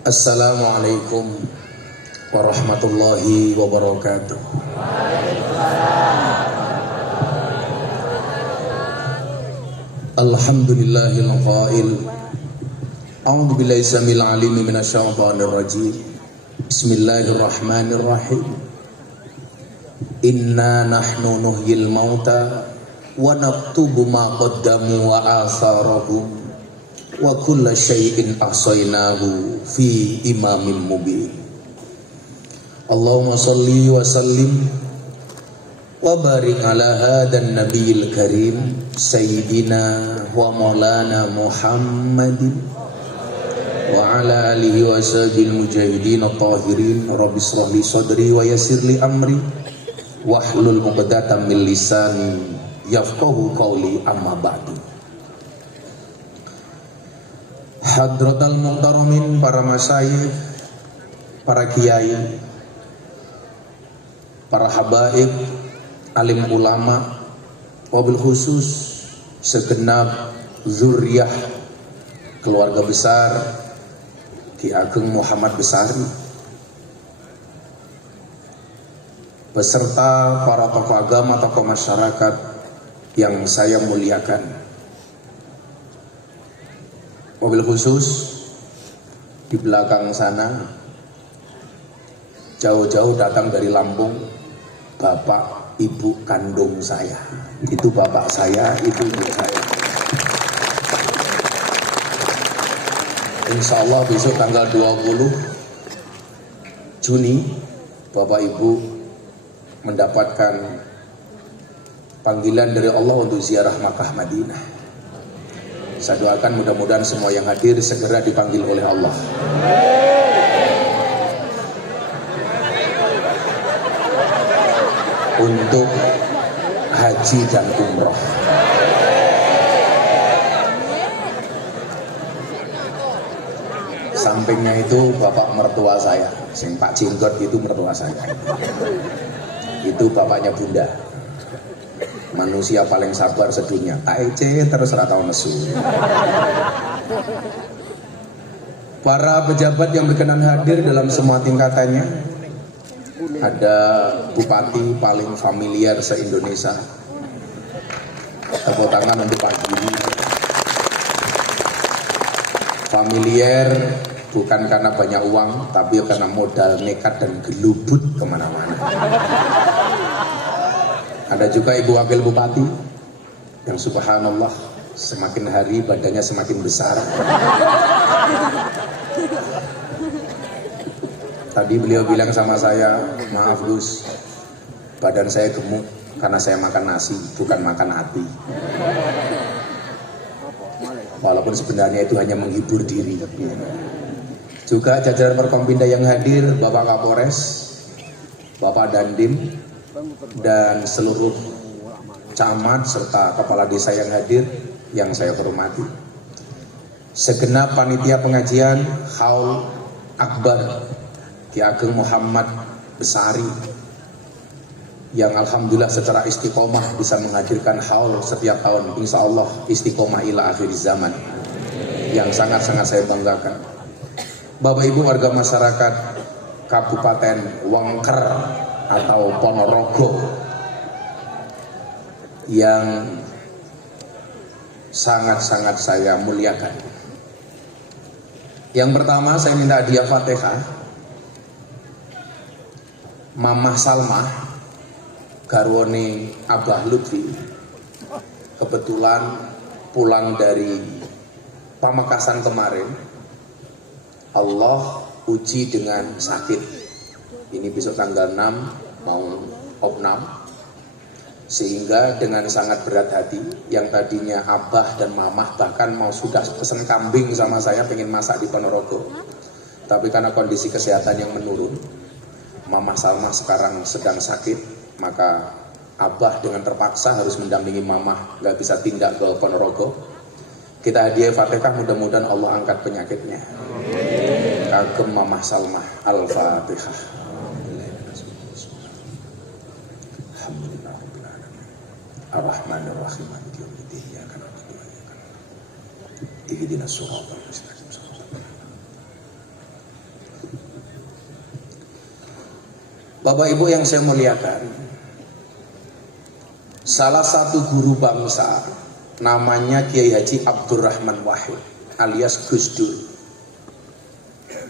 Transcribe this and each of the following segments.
Assalamualaikum warahmatullahi wabarakatuh. Alhamdulillahil qail. A'udzu billahi samil alim minasyaitonir rajim. Bismillahirrahmanirrahim. Inna nahnu nuhyil mauta wa naktubu ma qaddamu wa atharahum wa kulla syai'in ahsaynahu fi imamin mubin. Allahumma salli wa sallim wa barik ala hadan nabiyil karim sayyidina wa maulana Muhammadin wa ala alihi wa sahbihi mujahidin at-tahirin. Rabbi shrah li sadri wa yassir li amri wahlul 'uqdatam min lisani yafqahu qawli, amma ba'du. Hadratal muhtaramin, para masyayikh, para kiai, para habaib, alim ulama, wabil khusus segenap zuriyah keluarga besar Ki Ageng Muhammad Besari, beserta para tokoh agama, tokoh masyarakat yang saya muliakan. Wabil khusus di belakang sana jauh-jauh datang dari Lampung, bapak ibu kandung saya. Itu bapak saya, itu ibu saya. Insya Allah besok tanggal 20 Juni bapak ibu mendapatkan panggilan dari Allah untuk ziarah Makkah Madinah. Saya doakan mudah-mudahan semua yang hadir segera dipanggil oleh Allah. Untuk haji dan umroh. Sampingnya itu bapak mertua saya, sing Pak Jenggot itu mertua saya. Itu bapaknya Bunda. Manusia paling sabar sedunia. Taece terus ratau nesu. Para pejabat yang berkenan hadir dalam semua tingkatannya. Ada bupati paling familiar se-Indonesia. Tepuk tangan untuk Pak Giri. Familiar bukan karena banyak uang, tapi karena modal nekat dan gelubut kemana-mana. Ada juga Ibu Wakil Bupati yang subhanallah semakin hari badannya semakin besar. Tadi beliau bilang sama saya, maaf Gus, badan saya gemuk karena saya makan nasi, bukan makan hati. Walaupun sebenarnya itu hanya menghibur diri. Juga jajaran Forkompinda yang hadir, Bapak Kapolres, Bapak Dandim, dan seluruh camat serta kepala desa yang hadir yang saya hormati. Segenap panitia pengajian Haul Akbar Ki Ageng Muhammad Besari yang alhamdulillah secara istiqomah bisa menghadirkan haul setiap tahun, insya Allah istiqomah ila akhir zaman, yang sangat-sangat saya banggakan. Bapak Ibu warga masyarakat Kabupaten Wengker atau Ponorogo yang sangat-sangat saya muliakan. Yang pertama saya minta hadiah Fatihah Mamah Salmah garwane Abah Lutfi, kebetulan pulang dari Pamekasan kemarin. Allah uji dengan sakit. Ini besok tanggal 6 mau opnam, sehingga dengan sangat berat hati yang tadinya Abah dan Mamah bahkan mau sudah pesen kambing sama saya pengen masak di Ponorogo, tapi karena kondisi kesehatan yang menurun, Mamah Salmah sekarang sedang sakit, maka Abah dengan terpaksa harus mendampingi Mamah, nggak bisa tindak ke Ponorogo. Kita hadiah Fatihah, mudah-mudahan Allah angkat penyakitnya. Kagem Mamah Salmah, Al-Fatihah. Ar-Rahmanir-Rahim. Ihdinas siratal mustaqim. Bapak Ibu yang saya muliakan, salah satu guru bangsa namanya Kiai Haji Abdurrahman Wahid alias Gus Dur.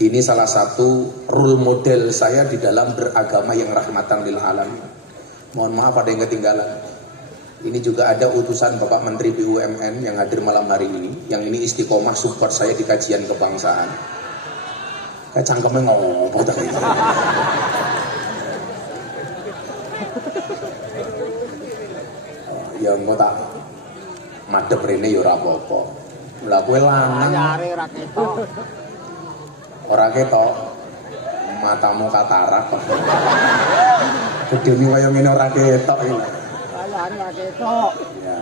Ini salah satu role model saya di dalam beragama yang rahmatan lil alamin. Mohon maaf ada yang ketinggalan. Ini juga ada utusan Bapak Menteri BUMN yang hadir malam hari ini. Yang ini istiqomah support saya di kajian kebangsaan. Kayak cangkemnya ngopo tak itu. Ya engko tak madhep rene ya ora apa-apa. Lah kowe lanang ora ketok. Matamu katarak. Gedene kaya ngene ora ketok iki. Layane ketok. Ya.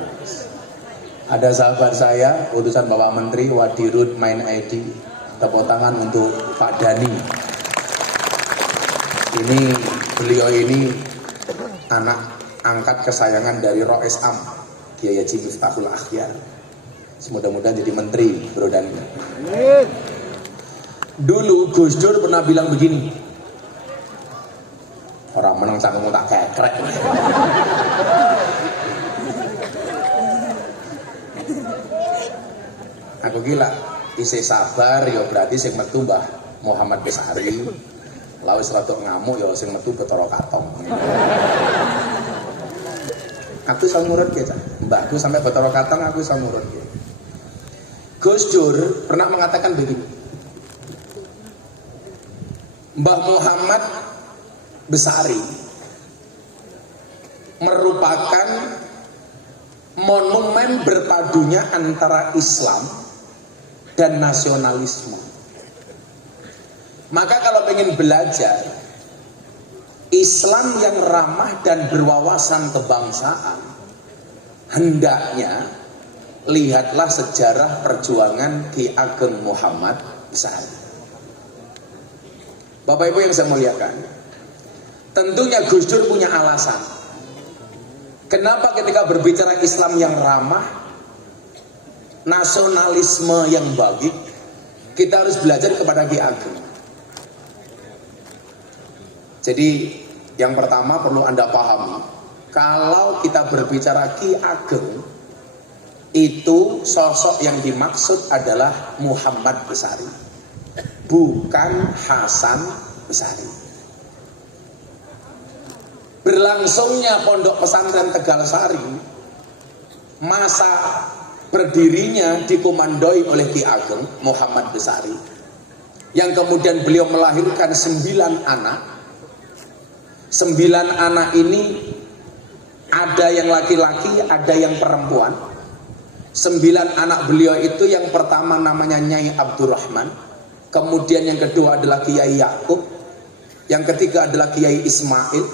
Ada sahabat saya, utusan Bapak Menteri Wadirut Main ID. Tepuk tangan untuk Pak Dani. Beliau ini anak angkat kesayangan dari Rois Am Kiai Haji Miftahul Akhyar. Semoga-moga jadi menteri, Bro Dani. Dulu Gus Dur pernah bilang begini, orang menang cangkemmu tak kekrek. Aku gila, isih sabar ya berarti sing metu Mbah Muhammad Besari. Lawis rada ngamuk ya sing metu Bathara Katong. Aku iso nurut ya, mbakku sampai Bathara Katong aku iso nurut ya. Gus Dur pernah mengatakan begini, Mbah Muhammad Besari merupakan monumen berpadunya antara Islam dan nasionalisme. Maka kalau pengen belajar Islam yang ramah dan berwawasan kebangsaan, hendaknya lihatlah sejarah perjuangan Ki Ageng Muhammad Besari. Bapak Ibu yang saya muliakan, tentunya Gus Dur punya alasan. Kenapa ketika berbicara Islam yang ramah, nasionalisme yang baik, kita harus belajar kepada Ki Ageng. Jadi yang pertama perlu Anda pahami, kalau kita berbicara Ki Ageng, itu sosok yang dimaksud adalah Muhammad Besari, bukan Hasan Besari. Berlangsungnya Pondok Pesantren Tegal Sari, masa berdirinya dikomandoi oleh Ki Ageng Muhammad Besari, yang kemudian beliau melahirkan 9 anak. 9 anak ini ada yang laki-laki, ada yang perempuan. 9 anak beliau itu yang pertama namanya Nyai Abdurrahman, kemudian yang kedua adalah Kiai Yakub, yang ketiga adalah Kiai Ismail,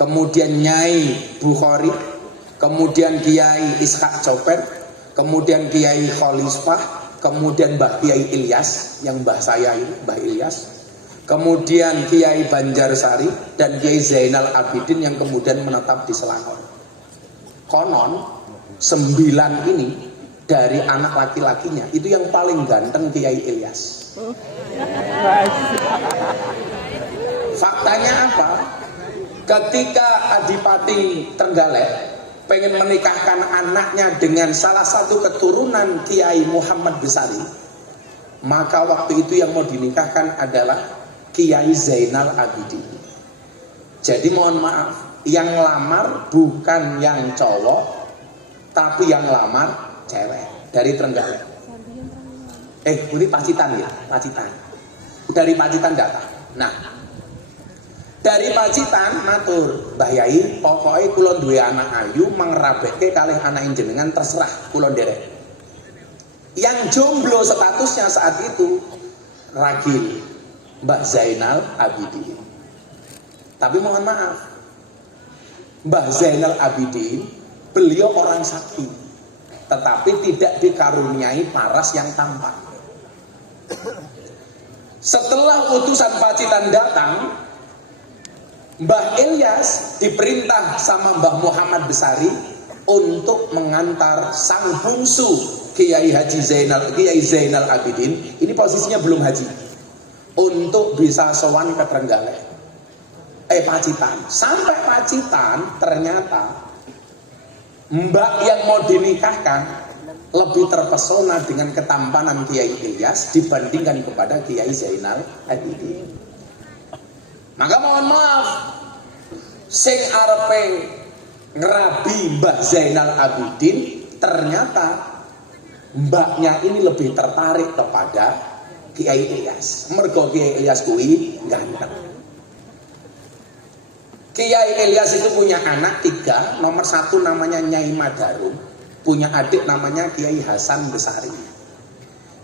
kemudian Nyai Bukhari, kemudian Kiai Ishak Copen, kemudian Kiai Kholisfah, kemudian Mbah Kiai Ilyas, yang mbah saya ini, Mbah Ilyas, kemudian Kiai Banjarsari, dan Kiai Zainal Abidin yang kemudian menetap di Selangor. Konon 9 ini dari anak laki-lakinya itu yang paling ganteng Kiai Ilyas. Faktanya apa? Ketika Adipati Trenggalek pengen menikahkan anaknya dengan salah satu keturunan Kiai Muhammad Besari, maka waktu itu yang mau dinikahkan adalah Kiai Zainal Abidin. Jadi mohon maaf, yang lamar bukan yang cowok, tapi yang lamar cewek dari Trenggalek. Ini Pacitan ya, Pacitan. Dari Pacitan datang. Nah, dari Pacitan matur, Mbah Yai, pokoknya kula duwe anak ayu mangrabekke kalih anak jenengan terserah kula nderek. Yang jomblo statusnya saat itu ragil, Mbah Zainal Abidin. Tapi mohon maaf, Mbah Zainal Abidin beliau orang sakti, tetapi tidak dikaruniai paras yang tampan. Setelah utusan Pacitan datang, Mbah Ilyas diperintah sama Mbah Muhammad Besari untuk mengantar sang bungsu Kiai Zainal Abidin. Ini posisinya belum haji, untuk bisa sowan ke Trenggalek. Pacitan. Sampai Pacitan ternyata mbak yang mau dinikahkan lebih terpesona dengan ketampanan Kiai Ilyas dibandingkan kepada Kiai Zainal Abidin. Maka mohon maaf, sing arepe ngerabi Mbah Zainal Abidin, ternyata mbaknya ini lebih tertarik kepada Kiai Ilyas. Mergo Kiai Ilyas kuwi ganteng. Kiai Ilyas itu punya anak 3, nomor 1 namanya Nyai Madarum, punya adik namanya Kiai Hasan Besari.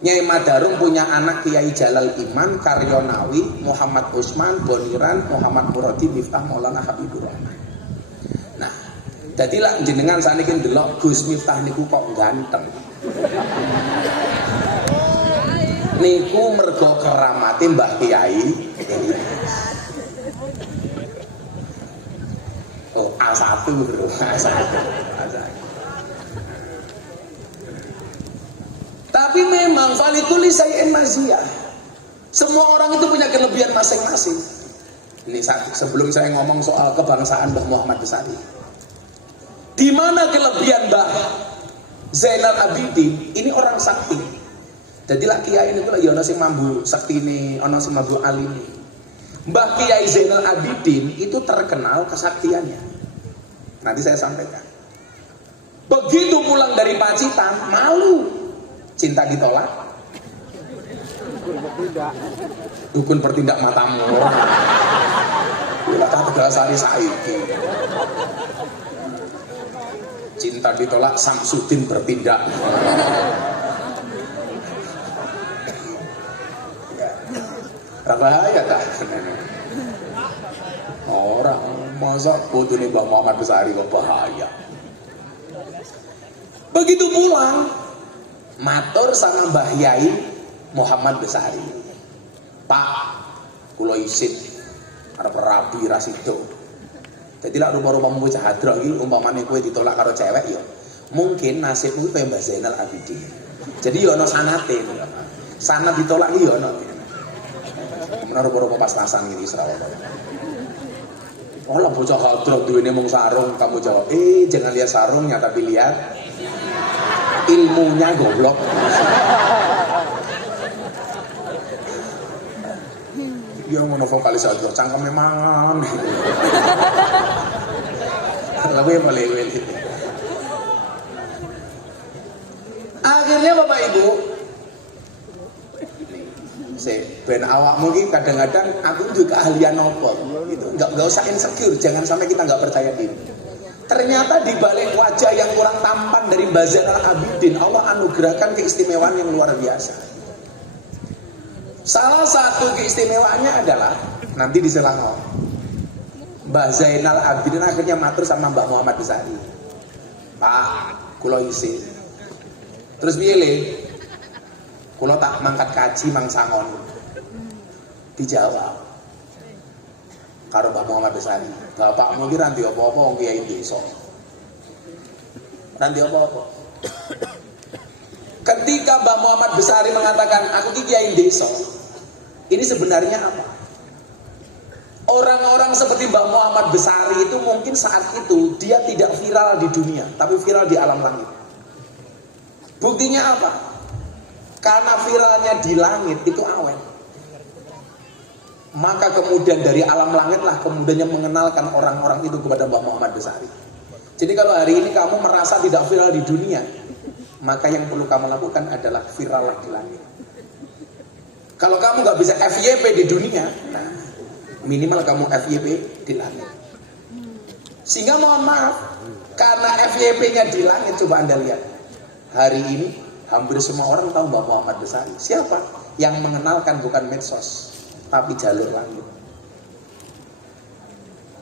Nyai Madarum punya anak Kiai Jalal Iman, Karyonawi, Muhammad Usman, Boniran, Muhammad Muradi, Miftah, Maulana Habibur Rahman. Nah, jadilah jenengan saniki ndelok Gus Miftah niku kok ganteng. Niku mergo keramate Mbah Kiai Ilyas. Oh, A1 bro, A1. Tapi memang falikuli sayyin maziyah. Semua orang itu punya kelebihan masing-masing. Ini sebelum saya ngomong soal kebangsaan Mbah Muhammad Besari. Di mana kelebihan Mbah Zainal Abidin? Ini orang sakti. Jadilah kiai ini tuh ya ono sing mambu sakti ini, ono sing mambu alim. Mbah Kiai Zainal Abidin itu terkenal kesaktiannya. Nanti saya sampaikan. Begitu pulang dari Pacitan, malu. Cinta ditolak. Dukun bertindak matamu. Kata Tegal Sari saiki. Cinta ditolak, Samsudin bertindak. Bahaya tak? Orang masa putune Mbah Muhammad Besari kok bahaya. Begitu pulang, matur sama Mbah Yai Muhammad Besari. Pak, kula isin arep rabi rasido. Jadi lah rupa-rupa bocah hadroh iki umpamane kowe ditolak karo cewek ya. Mungkin nasibmu kaya Mbah Zainal Abidin. Jadi ya ana sanate. Sanat ditolak iki ya ana. Rupa-rupa pas-pasan iki Sarawak. Olah bocah hadroh duwene mung sarung, kamu jawab, jangan lihat sarungnya tapi lihat ilmunya goblok. Ya ngono vokalis hadroh cangkem memang. Lebih melewel. Akhirnya Bapak Ibu, ben awakmu iki kadang-kadang aku juga keahlian nopo gitu. Enggak usah insecure, jangan sampai kita enggak percaya diri. Ternyata di balik wajah yang kurang tampan dari Mbah Zainal Abidin, Allah anugerahkan keistimewaan yang luar biasa. Salah satu keistimewaannya adalah nanti di Selangor. Mbah Zainal Abidin akhirnya matur sama Mbah Muhammad Besari. Pak, kula isin. Terus piye le? Kula tak mangkat kaji mangsangon. Dijawab karo Mbah Muhammad Besari, bapakmu iki ra ndek apa-apa wong kiai desa. Ra ndek apa-apa. Ketika Mbah Muhammad Besari mengatakan aku ki kiai desa, ini sebenarnya apa? Orang-orang seperti Mbah Muhammad Besari itu mungkin saat itu dia tidak viral di dunia, tapi viral di alam langit. Buktinya apa? Karena viralnya di langit itu awet. Maka kemudian dari alam langit lah kemudiannya mengenalkan orang-orang itu kepada Mbah Muhammad Besari. Jadi kalau hari ini kamu merasa tidak viral di dunia, maka yang perlu kamu lakukan adalah viral di langit. Kalau kamu nggak bisa FYP di dunia, nah minimal kamu FYP di langit. Sehingga mohon maaf, karena FYP-nya di langit, coba Anda lihat. Hari ini hampir semua orang tahu Mbah Muhammad Besari. Siapa? Yang mengenalkan bukan medsos, tapi jalur langit.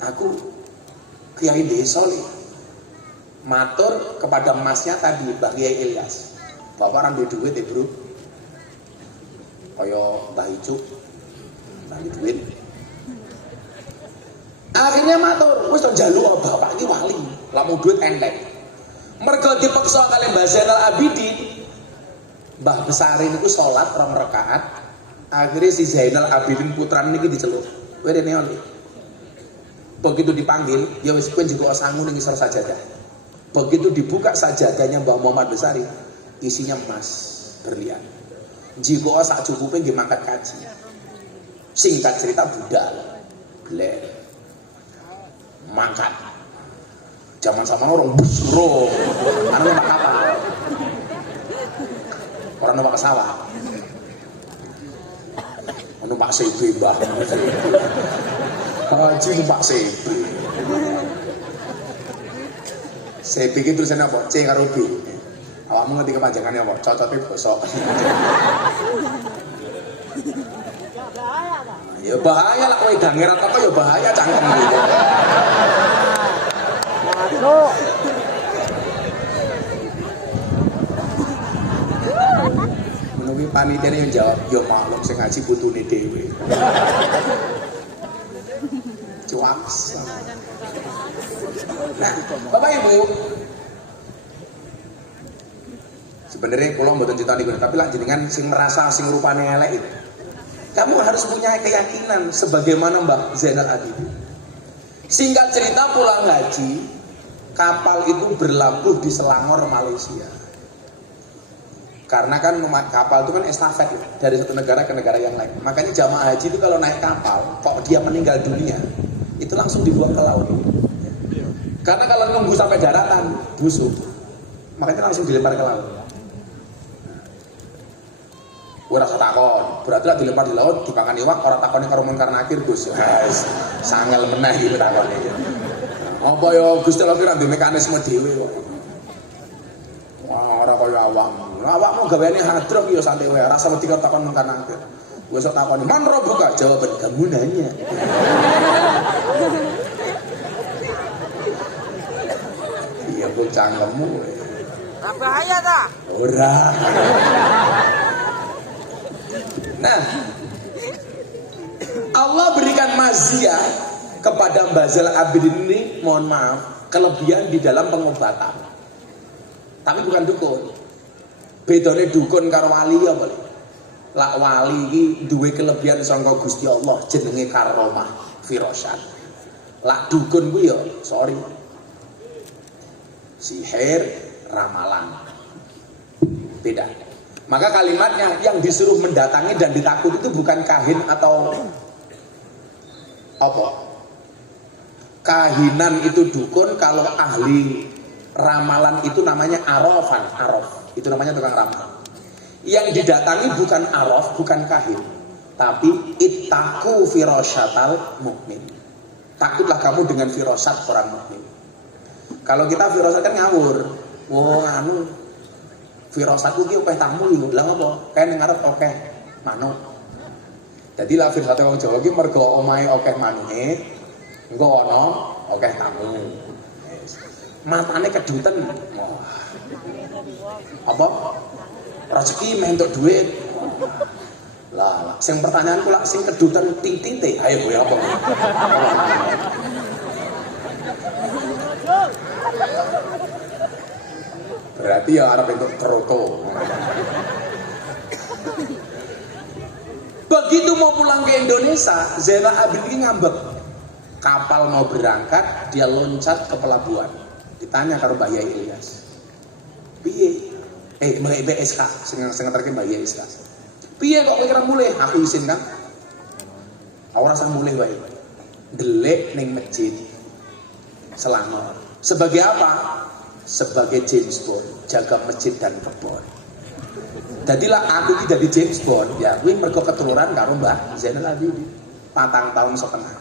Aku Kiai desa matur kepada emasnya tadi Mbah Kiai Ilyas. Bapak rambi duit ya bro, kaya Mbah Icuk rambi duit. Akhirnya matur, wis to njaluk bapak iki wali, lamun duit entek. Mergo dipeksa kali Mbah Zainal Abidin, Mbah Besari niku salat 2 rakaat. Akhirnya si Zainal Abidin putrane niki diceluk. Kowe rene oli. Begitu dipanggil, ya wis kowe juga sangu ning ngisor sajadah. Begitu dibuka sajadahnya Mbah Muhammad Besari, isinya emas berlian. Jika sak cukupnya nggih mangkat kaji. Singkat cerita budal. Bler. Mangkat. Zaman sama orang busro. Ana numpak kapal. Orang numpak pesawat. Numpak CB Mbah. Haji numpak CB. CB iki tulisannya apa? C karo B. Awakmu ngerti kepanjangannya apa? Cocote bosok. Ya bahaya lah kowe danger apa ya bahaya cangkem gitu. Masuk. Menawi panitia yang jawab, ya maklum sing ngaji putune dhewe. Cuaks. Nah, Bapak Ibu, sebenarnya kalau mboten cita niku, tapi lah jenengan sing merasa sing rupane elek itu. Kamu harus punya keyakinan sebagaimana Mbah Zainal Abidin. Singkat cerita pulang haji, kapal itu berlabuh di Selangor, Malaysia. Karena kan kapal itu kan estafet ya, dari satu negara ke negara yang lain. Makanya jamaah haji itu kalau naik kapal, kok dia meninggal dunia, itu langsung dibuang ke laut. Karena kalau nunggu sampai daratan, busuk. Makanya langsung dilempar ke laut. Gue rasa takon, berarti lah dilempar di laut, dipakan iwak, orang takonnya karo Munkar Nakir Gus. Sangel menah gitu takonnya. Apa ya Gus Telah kira di mekanisme dewe kok. Wah, orang kaya awam. Awakmu gaweane hadroh ya santai wae, rasa wedi karo takon Munkar Nakir. Gue sok takoni, "Man robuka?" Jawaban kamu nanya. Iya kok cangkemmu. Bahaya ta? Ora. Nah, Allah berikan mazia kepada Mbah Zainal Abidin ini, mohon maaf, kelebihan di dalam pengobatan. Tapi bukan dukun. Bedane dukun karo wali ya boleh. Lak wali iki duwe kelebihan sangka Gusti Allah jenenge karomah firasat. Lak dukun ku ya sorry. Sihir, ramalan. Beda. Maka kalimatnya yang disuruh mendatangi dan ditakut itu bukan kahin atau apa? Kahinan itu dukun, kalau ahli ramalan itu namanya arafan, araf. Itu namanya tukang ramal. Yang didatangi bukan araf, bukan kahin, tapi ittaqu firasyatal mukmin. Takutlah kamu dengan firasat orang mukmin. Kalau kita firasat kan ngawur. Wah, firasatku ki akeh tamu iki lha ngopo? Kae ning ngarep akeh manuk. Dadi la firasate wong Jawa ki mergo omahe akeh manuke, engko ana akeh tamu. Matane keduten. Apa? Rezeki mentuk duit. Lah, sing pertanyaanku lak sing keduten titite. Ayo kowe apa? Berarti ya arep entuk troto. Begitu mau pulang ke Indonesia, Zainal Abidin ngambek. Kapal mau berangkat, dia loncat ke pelabuhan. Ditanya karo Mbah Yai Ilyas. Piye? Mbah BSK, sing ngeterke Mbah Yai Ilyas. Piye kok kowe kira mulih? Aku izin kan. Ora usah mulih wae. Delik ning masjid Selangor. Sebagai apa? Sebagai James Bond, jaga masjid dan kebon. Jadilah aku tidak di James Bond, ya gue mergo keturunan karo Mbah Zainal Abidin, 4 tahun setengah.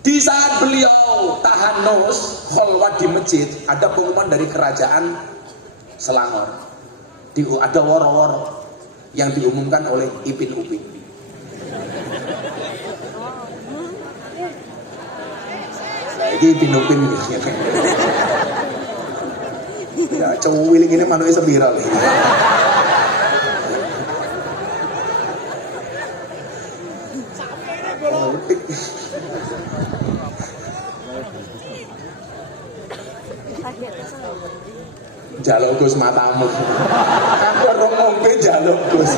Di saat beliau tahanus kholwat di masjid, ada pengumuman dari kerajaan Selangor. Ada woro-woro yang diumumkan oleh Ipin Upin. Lagi Ipin Upin. Ya, cuwiling ini manusia sebiral. Jaluk Gus matamu. Aku orang ngombe jaluk Gus.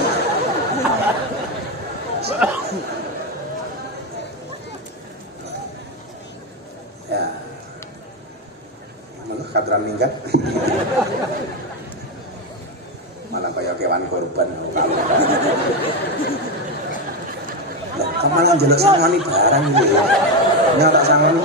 enggak. Malah kayak kewan korban. Lah, kok malah njeluk sangoni barang iki ya. Nyata sangoni.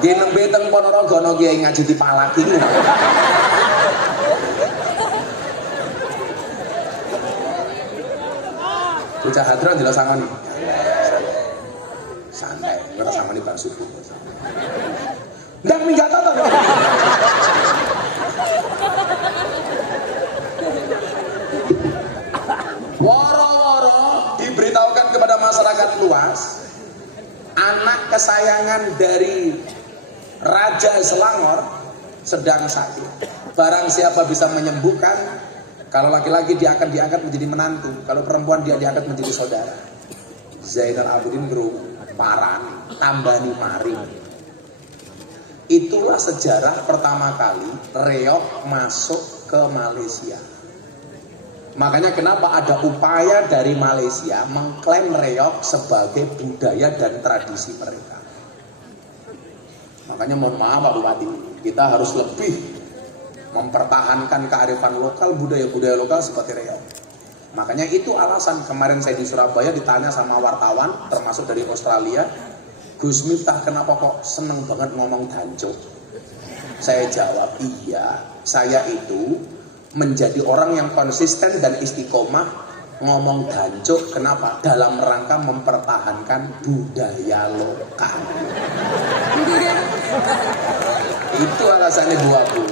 Nggih nembe teng Ponorogo ana kiai ngaji dipalaki iki. Bocah hadron ndelok sangoni. Santai, ora sangoni bang subuh. Ndang minggat to. Woro-woro diberitahukan kepada masyarakat luas, anak kesayangan dari Raja Selangor sedang sakit. Barang siapa bisa menyembuhkan, kalau laki-laki dia akan diangkat menjadi menantu, kalau perempuan dia diangkat menjadi saudara. Zainal Abidin Guru Paran tambani mari. Itulah sejarah pertama kali reog masuk ke Malaysia. Makanya kenapa ada upaya dari Malaysia mengklaim reog sebagai budaya dan tradisi mereka. Makanya mohon maaf Pak Bupati, kita harus lebih mempertahankan kearifan lokal, budaya-budaya lokal seperti reog. Makanya itu alasan kemarin saya di Surabaya ditanya sama wartawan termasuk dari Australia, Gus Miftah kenapa kok seneng banget ngomong dancuk? Saya jawab, iya, saya itu menjadi orang yang konsisten dan istiqomah ngomong dancuk. Kenapa? Dalam rangka mempertahankan budaya lokal. Itu alasannya Bu Abu.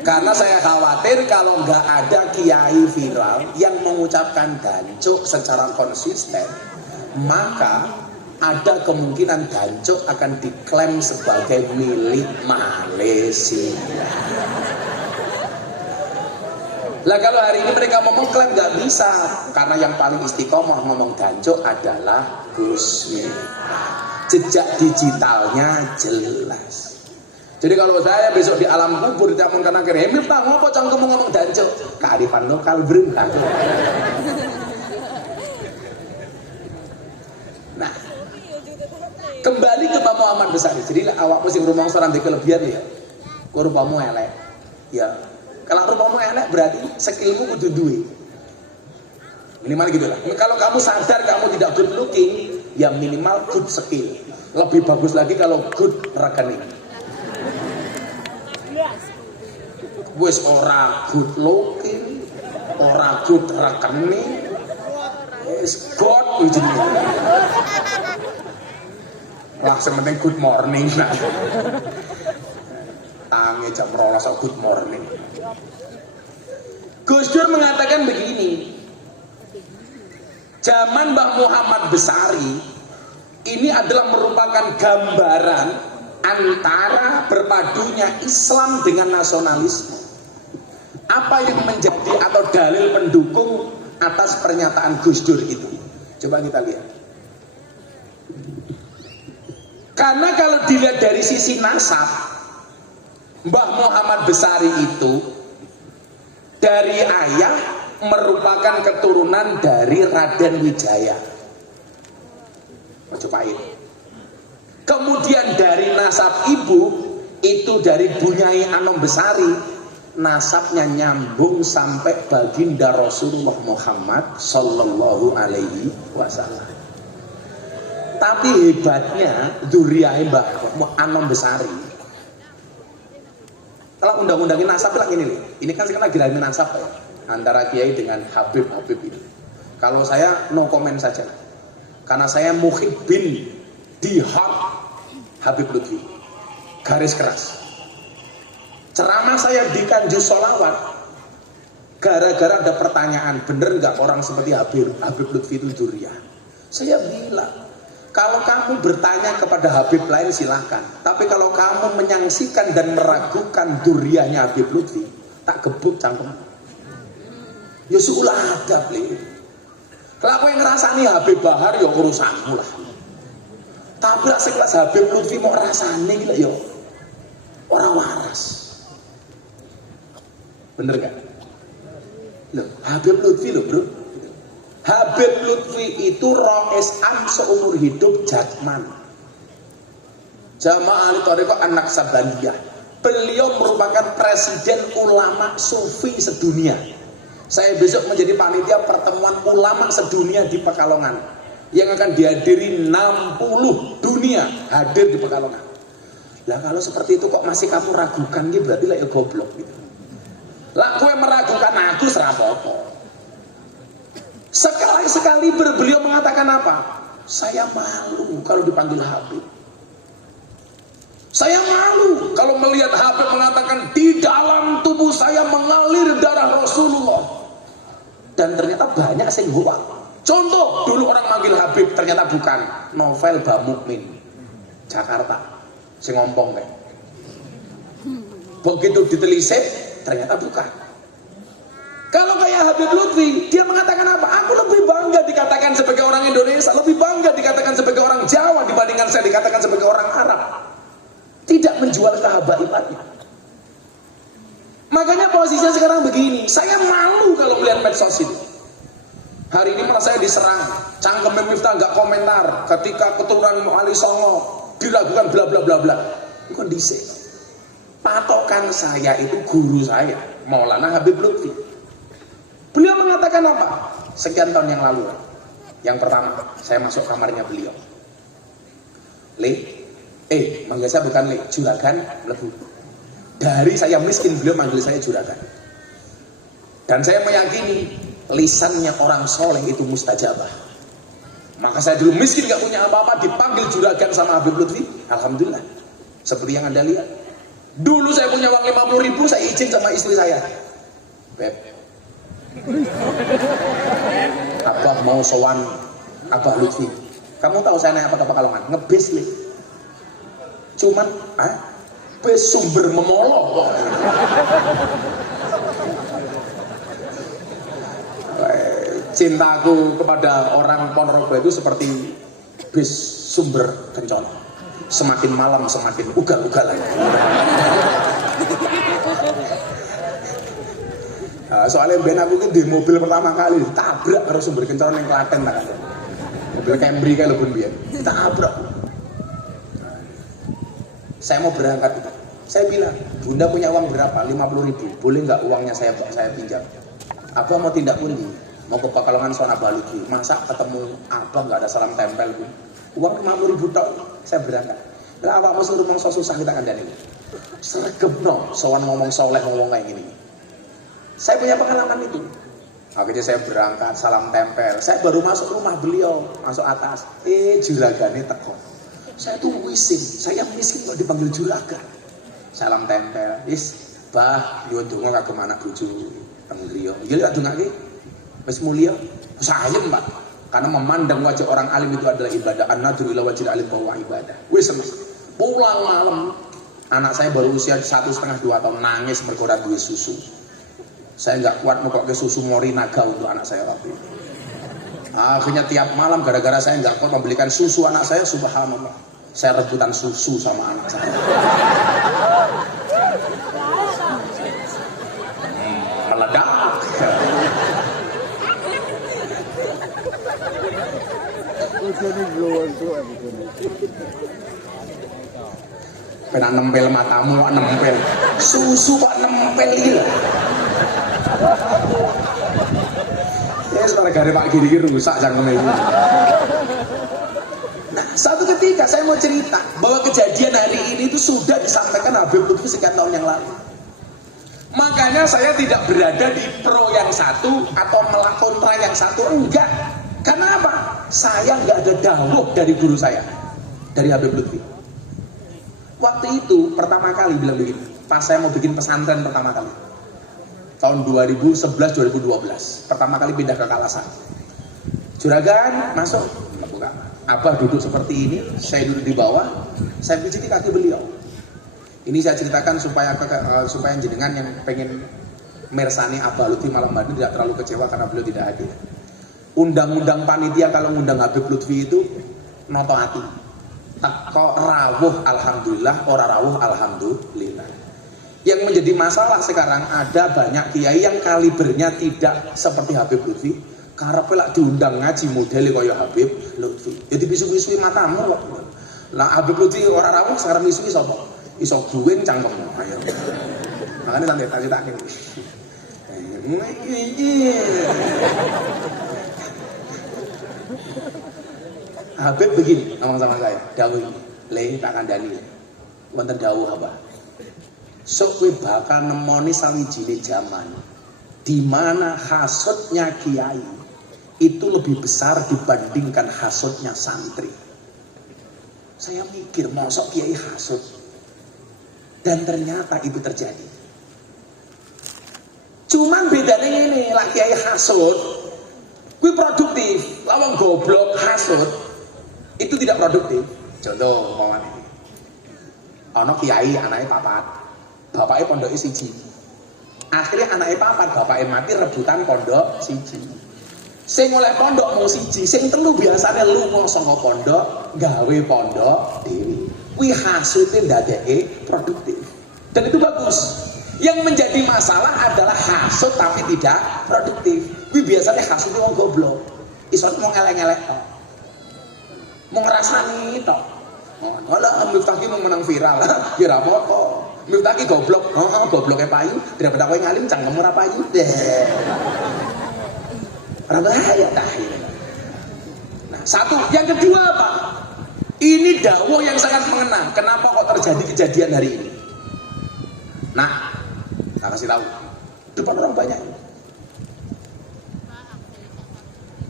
Karena saya khawatir kalau nggak ada kiai viral yang mengucapkan dancuk secara konsisten, maka ada kemungkinan dancuk akan diklaim sebagai milik Malaysia. Lah kalau hari ini mereka mau mengklaim nggak bisa, karena yang paling istiqomah ngomong dancuk adalah Gus Miftah. Jejak digitalnya jelas. Jadi kalau saya besok di alam kubur diamunkan akhirnya, Miftah ngopo cangkemmu ngomong dancuk? Kearifan lokal bro. Nah, kembali ke Pak Muhammad Besari. Jadi awak mesti rumah seorang di kelebihan ya. Kau rupamu elek. Ya. Kalau rupamu elek berarti skillmu kudu duwe. Minimal gitu lah. Kalau kamu sadar kamu tidak good looking, ya minimal good skill. Lebih bagus lagi kalau good rekening. Wes ora good looking, ora good rekening. Wes god ujine. Lah sementing good morning lah. Tangi jam 12 good morning. Gus Dur mengatakan begini, zaman Mbah Muhammad Besari ini adalah merupakan gambaran antara berpadunya Islam dengan nasionalisme. Apa yang menjadi atau dalil pendukung atas pernyataan Gus Dur itu? Coba kita lihat. Karena kalau dilihat dari sisi nasab, Mbah Muhammad Besari itu dari ayah merupakan keturunan dari Raden Wijaya Majapahit. Kemudian dari nasab ibu itu dari Bunyai Anom Besari, nasabnya nyambung sampai baginda Rasulullah Muhammad Sallallahu Alaihi Wasallam. Tapi hebatnya dzurriyahe Mbah Anom Besari. Kalau undang-undangin nasab bilang ini nih, ini kan sekarang lagi rame nasab ya, antara kiai dengan Habib ini. Kalau saya no comment saja, karena saya muhibbin dihab Habib Lutfi, garis keras. Ceramah saya di Kanjus Sholawat, gara-gara ada pertanyaan, bener nggak orang seperti Habib Lutfi itu dzurriyah? Saya bilang, kalau kamu bertanya kepada Habib lain silahkan, tapi kalau kamu menyaksikan dan meragukan dzurriyahnya Habib Lutfi, tak gebuk cangkem. Ya sulah adab li. Kalau aku yang ngerasani Habib Bahar ya urusanmu lah. Tapi lah sekelas Habib Lutfi mau ngerasani lah ya orang waras. Bener gak? Loh, Habib Lutfi loh bro. Habib Lutfi itu rois am seumur hidup Jatman, Jamaah Ahli Thariqah An-Naqsabandiyah. Beliau merupakan presiden ulama sufi sedunia. Saya besok menjadi panitia pertemuan ulama sedunia di Pekalongan yang akan dihadiri 60 dunia hadir di Pekalongan. Lah kalau seperti itu kok masih kamu ragukan gitu, berarti lah ya goblok gitu. Lah kowe meragukan aku serapopo. Sekali-sekali beliau mengatakan apa? Saya malu kalau dipanggil Habib. Saya malu kalau melihat Habib mengatakan di dalam tubuh saya mengalir darah Rasulullah. Dan ternyata banyak sing huwak. Contoh, dulu orang manggil Habib ternyata bukan Novel Bamukmin Jakarta sing ngompong kayak. Begitu ditelisik ternyata bukan. Kalau kayak Habib Lutfi, dia mengatakan apa? Aku lebih bangga dikatakan sebagai orang Indonesia, lebih bangga dikatakan sebagai orang Jawa dibandingkan saya dikatakan sebagai orang Arab. Tidak menjual kehabaibannya. Makanya posisinya sekarang begini, saya malu kalau melihat medsos ini. Hari ini malah saya diserang, Cangkem Miftah nggak komentar ketika keturunan Ali Songo diragukan bla bla bla bla. Itu kondisi. Patokan saya itu guru saya, Maulana Habib Lutfi. Beliau mengatakan apa? Sekian tahun yang lalu. Yang pertama, saya masuk kamarnya beliau. Manggil saya bukan juragan, mlebu. Dari saya miskin, beliau manggil saya juragan. Dan saya meyakini lisannya orang soleh itu mustajabah. Maka saya dulu miskin gak punya apa-apa, dipanggil juragan sama Habib Lutfi, alhamdulillah. Seperti yang Anda lihat. Dulu saya punya uang 50.000, saya izin sama istri saya, Beb, Abah mau sowan Abah Lutfi. Kamu tahu saya naik apa ke Pekalongan? Ngebis li. Cuman bes sumber memolok. Cintaku kepada orang Ponorogo itu seperti bis sumber kencana. Semakin malam semakin ugal-ugalan. Soalnya ben aku di mobil pertama kali tabrak karo sumber kencana yang Klaten tak ada. Mobil Camry kayak lebih biar tabrak. Saya mau berangkat, saya bilang, Bunda punya uang berapa? 50.000, boleh nggak uangnya saya pinjam? Abah mau tindak pundi? Mau ke Pekalongan soal Abah Lutfi, masa ketemu Abah nggak ada salam tempel pun? Uang 50.000 tok, saya berangkat. Lah apa mau suruh mangsa susah kita kandani? Sergep no, soal ngomong soleh ngomong kayak gini. Saya punya pengalaman itu. Akhirnya saya berangkat, salam tempel. Saya baru masuk rumah beliau, masuk atas. Juragane teko. Saya tuh saya miskin kok dipanggil juragan. Salam tempel, bah, yo donga kagem anak bojo teng griya. Iki lek dongake wis mulya, sayem, Pak. Karena memandang wajah orang alim itu adalah ibadah. An-nadru ila wajhil alim bahwa ibadah. Wis pulang malam, anak saya baru usia 1,5-2 tahun nangis mergo ora duwe susu. Saya nggak kuat ngekokke susu Morinaga untuk anak saya waktu itu. Akhirnya tiap malam gara-gara saya nggak kuat membelikan susu anak saya, subhanallah. Saya rebutan susu sama anak saya. Meledak. Pernah nempel matamu, nempel. Susu kok nempel gitu. Ya suara gara Pak Giri rusak jangan ini. Nah, satu ketika saya mau cerita bahwa kejadian hari ini itu sudah disampaikan Habib Lutfi sekian tahun yang lalu. Makanya saya tidak berada di pro yang satu atau malah kontra yang satu, enggak. Karena apa? Saya enggak ada dawuh dari guru saya, dari Habib Lutfi. Waktu itu pertama kali bilang begini, pas saya mau bikin pesantren pertama kali. Tahun 2011-2012, pertama kali pindah ke Kalasan. Juragan masuk, Abah duduk seperti ini, saya duduk di bawah, saya pijiti kaki beliau. Ini saya ceritakan supaya jenengan yang pengen mersani Abah Lutfi malam hari tidak terlalu kecewa karena beliau tidak hadir. Undang-undang panitia kalau undang Habib Lutfi itu noto hati. Teko rawuh alhamdulillah, ora rawuh alhamdulillah. Yang menjadi masalah sekarang ada banyak kiai yang kalibernya tidak seperti Habib Lutfi, karepe lak diundang ngaji modele kaya Habib Lutfi. Jadi bisu-bisu matamu kok. Lah Habib Lutfi ora rawuh sekarang bisu sapa? Iso guwing cangkemmu. Ayo. Makane sampe tak critake. Habib begini ngomong sama saya, dawuh ini, le tak kandhani. Wonten dawuh apa? Sok kowe bakal nemoni sawijine zaman di mana hasudnya kiai itu lebih besar dibandingkan hasudnya santri. Saya mikir, mosok kiai hasud? Dan ternyata itu terjadi. Cuman bedanya ini, lah kiai hasud, kuwi produktif, lawang goblok hasud, itu tidak produktif. Contoh, umpamane iki. Ana kiai anake papat, bapaknya pondok siji. Akhirnya anaknya papat, bapaknya mati rebutan pondok siji. Sing oleh pondok mau siji, sing telu biasanya lunga saka pondok gawe pondok dhewe. Kuwi hasilnya ndadeke produktif. Dan itu bagus. Yang menjadi masalah adalah hasud tapi tidak produktif. Kuwi biasanya hasudnya wong goblok. Iso mau ngelek-ngelek tok. Mau ngrasani tok. Walah Miftah ki mau menang viral. Ya ora apa-apa. Miftah ki goblok. Heeh, gobloke payu daripada kowe ngalim cangkem ora payu. Ora bahaya tah. Nah, satu, yang kedua apa? Ini dawuh yang sangat mengena. Kenapa kok terjadi kejadian hari ini? Nah, saya kasih tahu. Depan orang banyak.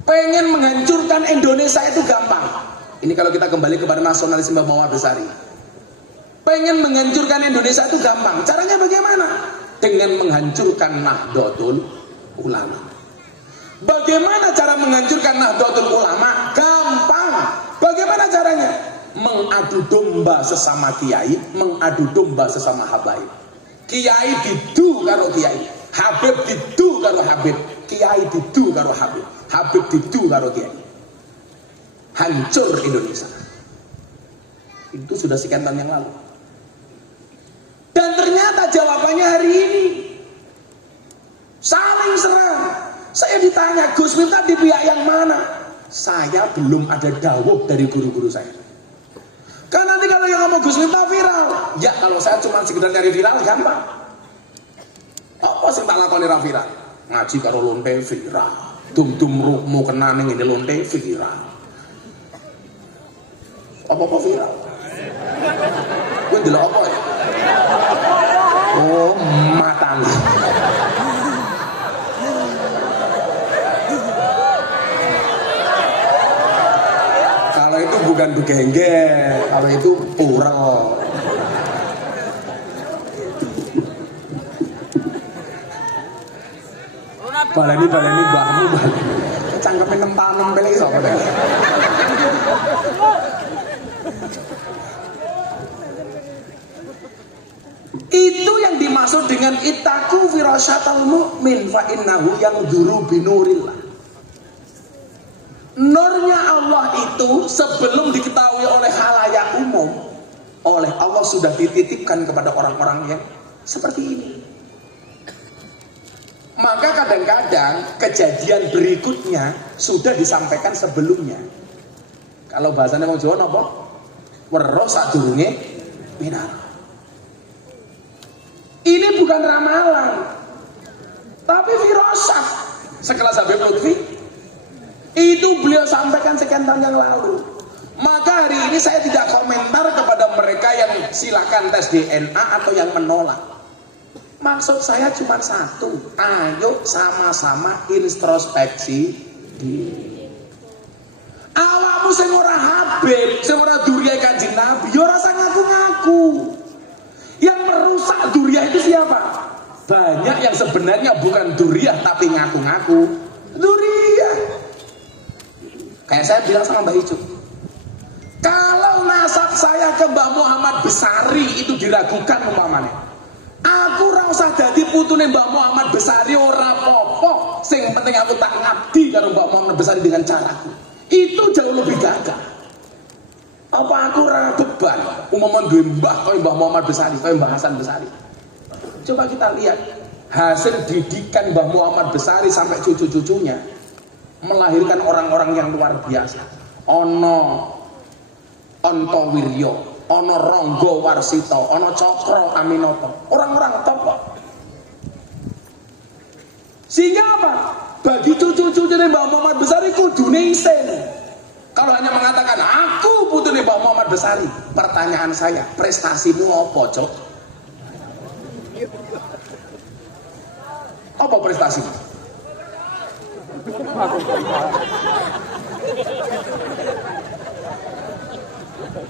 Pengen menghancurkan Indonesia itu gampang. Ini kalau kita kembali kepada nasionalisme Mbah Muhammad Besari. Pengen menghancurkan Indonesia itu gampang. Caranya bagaimana? Dengan menghancurkan Nahdlatul Ulama. Bagaimana cara menghancurkan Nahdlatul Ulama? Gampang. Bagaimana caranya? Mengadu domba sesama kiai, mengadu domba sesama habaib. Kiai didu karo kiai, Habib didu karo Habib, kiai didu karo Habib, Habib didu karo kiai. Hancur Indonesia. Itu sudah sekian tahun yang lalu. Dan ternyata jawabannya hari ini saling serang. Saya ditanya, Gus Miftah di pihak yang mana? Saya belum ada dawuh dari guru-guru saya. Kan nanti kalau yang ngomong Gus Miftah viral, ya kalau saya cuma sekedar cari viral gampang. Apa sih tak lakoni viral? Ngaji karo lonte viral, dum-dum rukmu kena ning ngene lonte viral. Apa-apa viral. Kuwi ndelok apa ya? Oh, matang. Kalau itu bukan begengge, kalau itu purel. Baleni mbahmu baleni. Cangkepe nempel-nempel iki sapa to? Itu yang dimaksud dengan ittaqu firasyatal mu'min fa innahu yanzuru binurillah. Nurnya Allah itu sebelum diketahui oleh khalayak umum, oleh Allah sudah dititipkan kepada orang-orang yang seperti ini. Maka kadang-kadang kejadian berikutnya sudah disampaikan sebelumnya. Kalau bahasanya wong Jawa napa? Weruh sadurunge pinara. Ini bukan ramalan, tapi firasat. Sekelas Habib Lutfi itu beliau sampaikan sekian tahun yang lalu. Maka hari ini saya tidak komentar kepada mereka yang silakan tes DNA atau yang menolak. Maksud saya cuma satu, ayo sama-sama introspeksi diri. Awakmu sing ora Habib, sing ora duriya Kanjeng Nabi, ya ora usah ngaku-ngaku. Yang merusak duriya itu siapa? Banyak yang sebenarnya bukan duriya tapi ngaku-ngaku duriya. Kayak saya bilang sama Mbak Icu, kalau nasab saya ke Mbah Muhammad Besari itu diragukan umpamanya, aku ora usah dadi putune Mbah Muhammad Besari ora apa-apa. Sing penting aku tak ngabdi karo Mbah Muhammad Besari dengan caraku. Itu jauh lebih gagah. Apa aku ora beban umpama duwe mbah kaya Mbah Muhammad Besari, kaya Mbah Hasan Besari. Coba kita lihat hasil didikan Mbah Muhammad Besari sampai cucu-cucunya. melahirkan orang-orang yang luar biasa. Ono Antawirya, ono Rangga Warsita, ono Cokro Aminoto, orang-orang top kok. Sehingga apa? Bagi cucu-cucunya Mbah Muhammad Besari kudune isin. Kalau hanya mengatakan aku putune Mbah Muhammad Besari, pertanyaan saya, prestasimu apa, Cok? Apa prestasimu?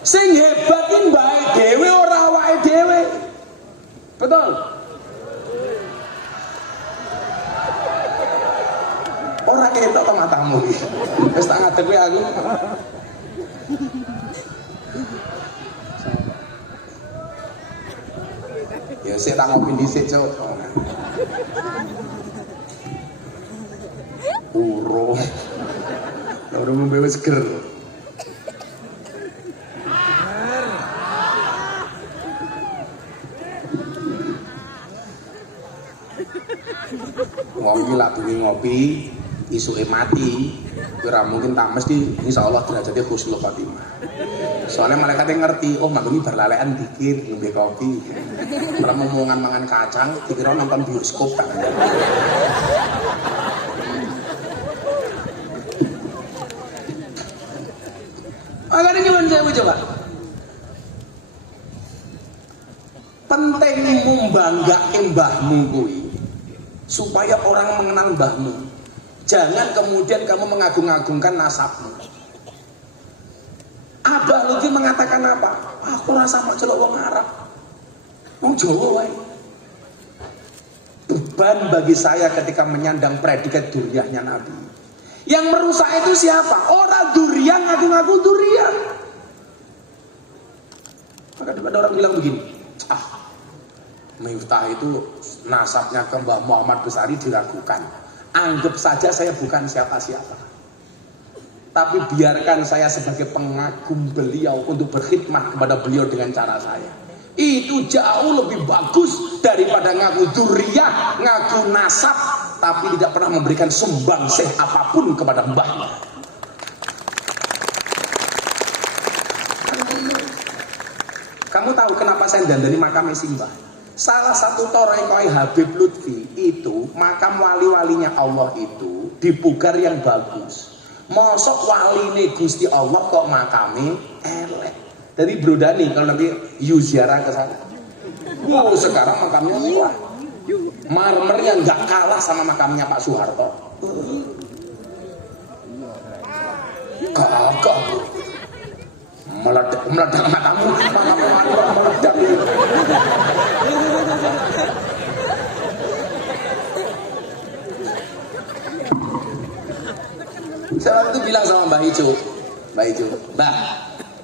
Sing hebat ki mbae dhewe ora awake dhewe. Betul? Ora ketok to matamu iki. Wis tak ngadeg kowe aku. Ya sik tak ngopi dhisik, Cuk. Urung. Urung ngombe wis seger. Ngopi lah ngopi, isuke mati, kira mungkin tak mesti insyaallah derajatnya husnul khotimah. Soalnya malaikatnya ngerti, oh maguni berlalean dikir ngombe kopi. Ora momongan mangan kacang, dikira nonton bioskop kan. Makanya gimana saya coba? Pentingmu banggakke mbahmu kuwi supaya orang mengenal mbahmu. Jangan kemudian kamu mengagung-agungkan nasabmu. Abah Luki mengatakan apa? Aku rasa mak celok wong Arab, wong Jawa wae. Beban bagi saya ketika menyandang predikat duriyahnya Nabi. Yang merusak itu siapa? Orang durian ngaku-ngaku durian. Maka ada orang bilang begini, Miftah itu nasabnya ke Mbah Muhammad Besari diragukan. Anggap saja saya bukan siapa-siapa. Tapi biarkan saya sebagai pengagum beliau untuk berkhidmat kepada beliau dengan cara saya. Itu jauh lebih bagus daripada ngaku duriyah, ngaku nasab, tapi tidak pernah memberikan sumbangsih apapun kepada mbahnya. Kamu tahu kenapa saya dandani makam Simbah? Salah satu torekoi Habib Lutfi itu makam wali-walinya Allah itu dipugar yang bagus. Mosok waline Gusti Allah kok makame elek. Dari Brodani kalau nanti ziarah ke sana. Wow, sekarang makamnya wah. Marmernya nggak kalah sama makamnya Pak Soeharto. Kagak. Meledak matamu, meledak. Saya waktu itu bilang sama Mbah Ijo, Mbah,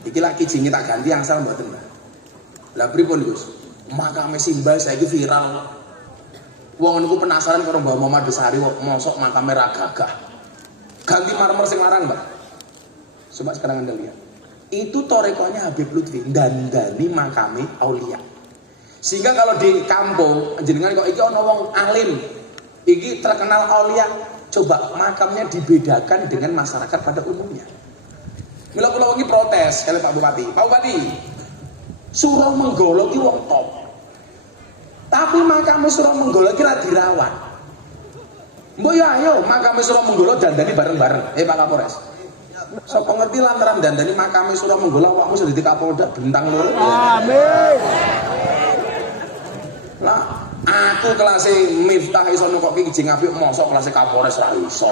iki laki jingi tak ganti angsal mboten, Mbah. Lah pripun Gus? Makame Simbah saiki viral. Wong niku penasaran karo Mbah Muhammad Besari kok mosok makame ra gagah. Ganti marmer sing larang, Mbah. Coba sekarang Anda lihat. Itu torekonya Habib Lutfi dandani makame aulia. Sehingga kalau di kampung jenengan kok iki ana wong alim, iki terkenal aulia, coba makamnya dibedakan dengan masyarakat pada umumnya. Mila kula wingi protes kali Pak Bupati. Pak Bupati, Suro Menggolo ki wong top. Tapi makame Suro Menggolo ki ra dirawat. Mbok ya ayo makame Suro Menggolo dandani bareng-bareng. Pak Kapolres. Sapa ngerti lantaran dandani makame Suro Menggolo awakmu sudah di Kapolda bentang loro. Amin. Lah aku kelas Miftah iso nukoki kijing apik mosok kelas Kapolres ra iso.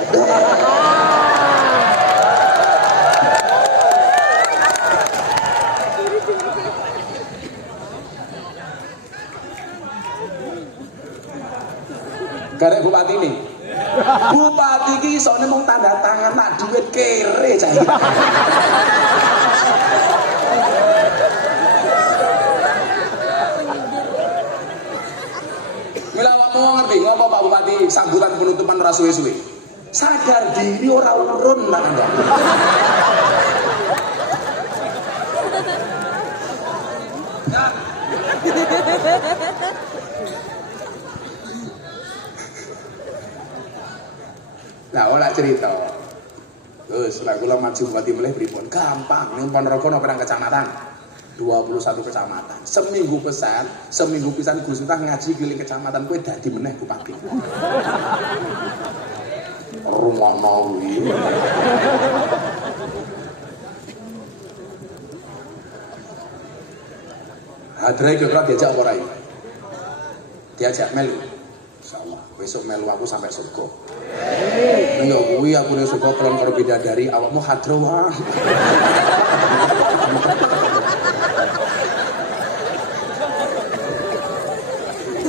Karek bupati ini. Bupati iki isone mung tanda tangan nak duit kere cah iki. Mila awakmu ngerti ngopo Pak Bupati sambutan penutupan ora suwe-suwe. Sadar diri ora urun nak Anda. Nah, olah cerita. Terus setelah kula maju bupati melih pripun? Gampang, ning Ponorogo ana pirang kecamatan? 21 kecamatan. Seminggu pisan Gus Miftah ngaji keliling kecamatan kowe dadi meneh bupati. Rumono kuwi. Hadrai kira diajak apa ora iki? Diajak melu. Insyaallah besok melu aku sampai surga. Enggak kuwi aku ning surga kelon karo bidadari awakmu hadro wae.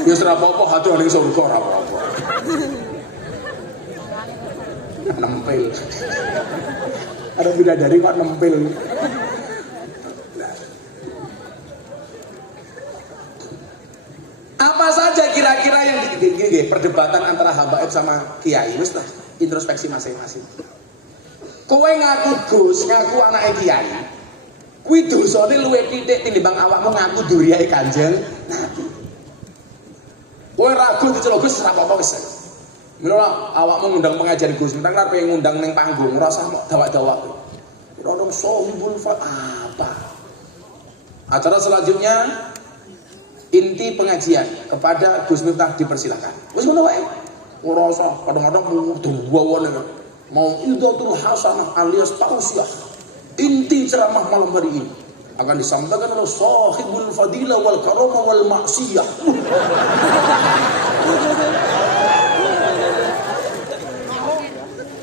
Ya ora apa-apa hadro ning surga ora apa-apa. Nempel. Ada bidadari kok nempel. Apa saja kira-kira yang perdebatan antara habaib sama kiai? Wis lah, introspeksi masing-masing. Kowe ngaku Gus, ngaku anake kiai. Kuwi dosane luwih titik tinimbang awakmu ngaku duriyae Kanjeng Nabi. Kowe ragu diceluk Gus ora apa-apa wis. Mila awakmu ngundang pengajian Gus, nang arep ngundang ning panggung, ora usah mok dawak-dawak. Ora ono sohibul apa. Acara selanjutnya inti pengajian kepada Gus Miftah dipersilakan. Wis ngono wae. Ora usah kadang-kadang duwawone mau idhatul hasanah alias tausiah. Inti ceramah malam hari ini akan disampaikan oleh sahibul fadilah wal karamah wal maksiyah.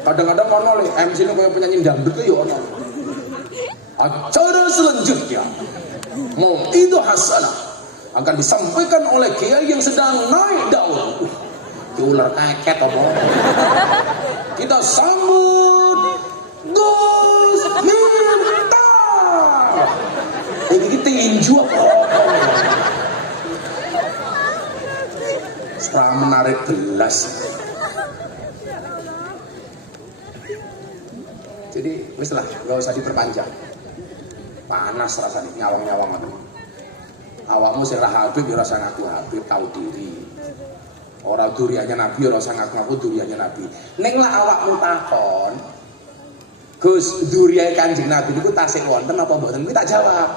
Kadang-kadang ono le MC ini kayak penyanyi dangdut ya ono. Acara selanjutnya mau itu hasanah akan disampaikan oleh kiai yang sedang naik daun. Ular kaget apa? Kita sambut Gus Miftah. Ini tinju apa? Setelah menarik gelas. Jadi wis lah, gak usah diperpanjang. Panas rasanya, nyawang-nyawang itu. Awakmu sing ra Habib ya rasa ngaku Habib, tahu diri. Orang duriannya Nabi ya rasa ngaku duriannya Nabi. Ning lah awakmu takon, Gus, duriane Kanjeng Nabi niku tasih wonten apa mboten? Kuwi tak jawab.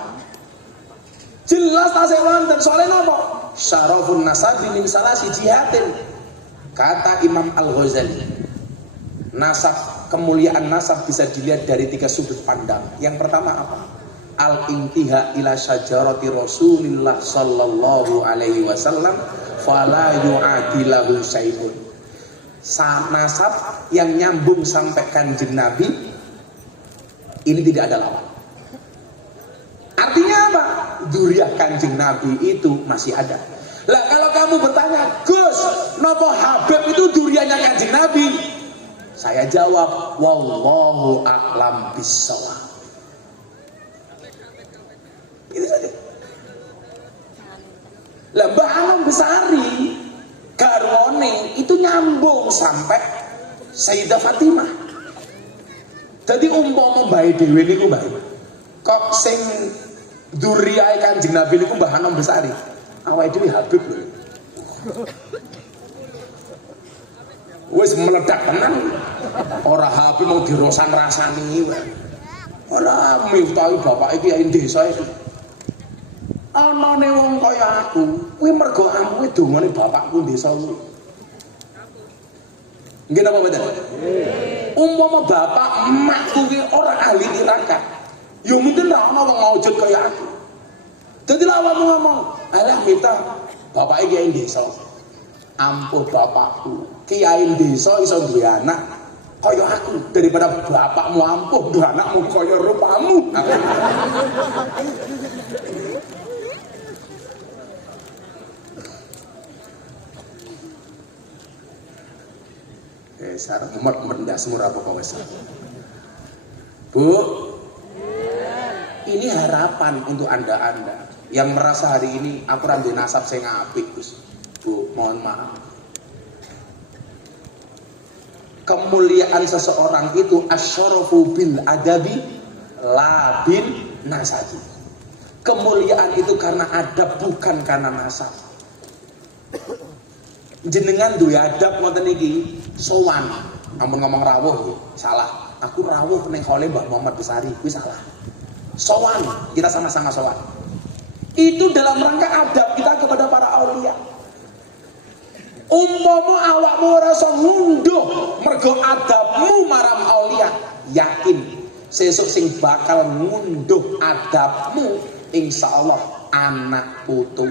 Jelas tasih wonten, soalnya napa? Syarafun nasabi min salasi jihatin. Kata Imam Al-Ghazali. Nasab, kemuliaan nasab bisa dilihat dari 3 sudut pandang. Yang pertama apa? Al-intiha ila syajarati Rasulillah sallallahu alaihi wasallam fala yu'adilahu syai'un. Nasab yang nyambung sampai Kanjeng Nabi ini tidak ada lawan. Artinya apa? Dzurriyyah Kanjeng Nabi itu masih ada. Lah kalau kamu bertanya, Gus, nopo Habib itu dzurriyyahnya Kanjeng Nabi? Saya jawab, wallahu a'lam bissawab. Itu saja. Lah Mbah Anom Besari garwane itu nyambung sampai Sayyidah Fatimah. Jadi umpama bae dhewe niku bae. Kok sing dzurriyyah Kanjeng Nabi niku Mbah Anom Besari. Awake dhewe Habib lho. Wis meledak tenan. Ora Habib mau dirosan-rasani wae. Ora Miftah bapak iki ya desa iki. Anane wong kaya aku, kuwi mergo ampuhe dongane bapakku desa kuwi. Nggih napa mboten? Umpama bapak emakku kuwi ora ahli neraka, ya mungkin ra ono wong maujud kaya aku. Dadi lha awakmu ngomong, "Alah Miftah, bapak iki kiai desa." Ampuh bapakku, kiai desa iso duwe anak kaya aku daripada bapakmu ampuh duwe anakmu kaya rupamu. Sarang umat mendasmu apa kau Bu, ini harapan untuk anda yang merasa hari ini aku randu nasab saya ngapik Gus. Bu, mohon maaf. Kemuliaan seseorang itu asyarafu bil adabi la bil nasabi. Kemuliaan itu karena adab bukan karena nasab. Jenengan duwe adab ngoten iki sowan. Ampun ngomong rawuh salah. aku rawuh ning khole Mbah Muhammad Besari, kuwi salah. Sowan, kita sama-sama sowan. Itu dalam rangka adab kita kepada para aulia. Umpama awakmu ora iso ngunduh mergo adabmu marang aulia, yakin sesuk sing bakal ngunduh adabmu insyaallah anak putu.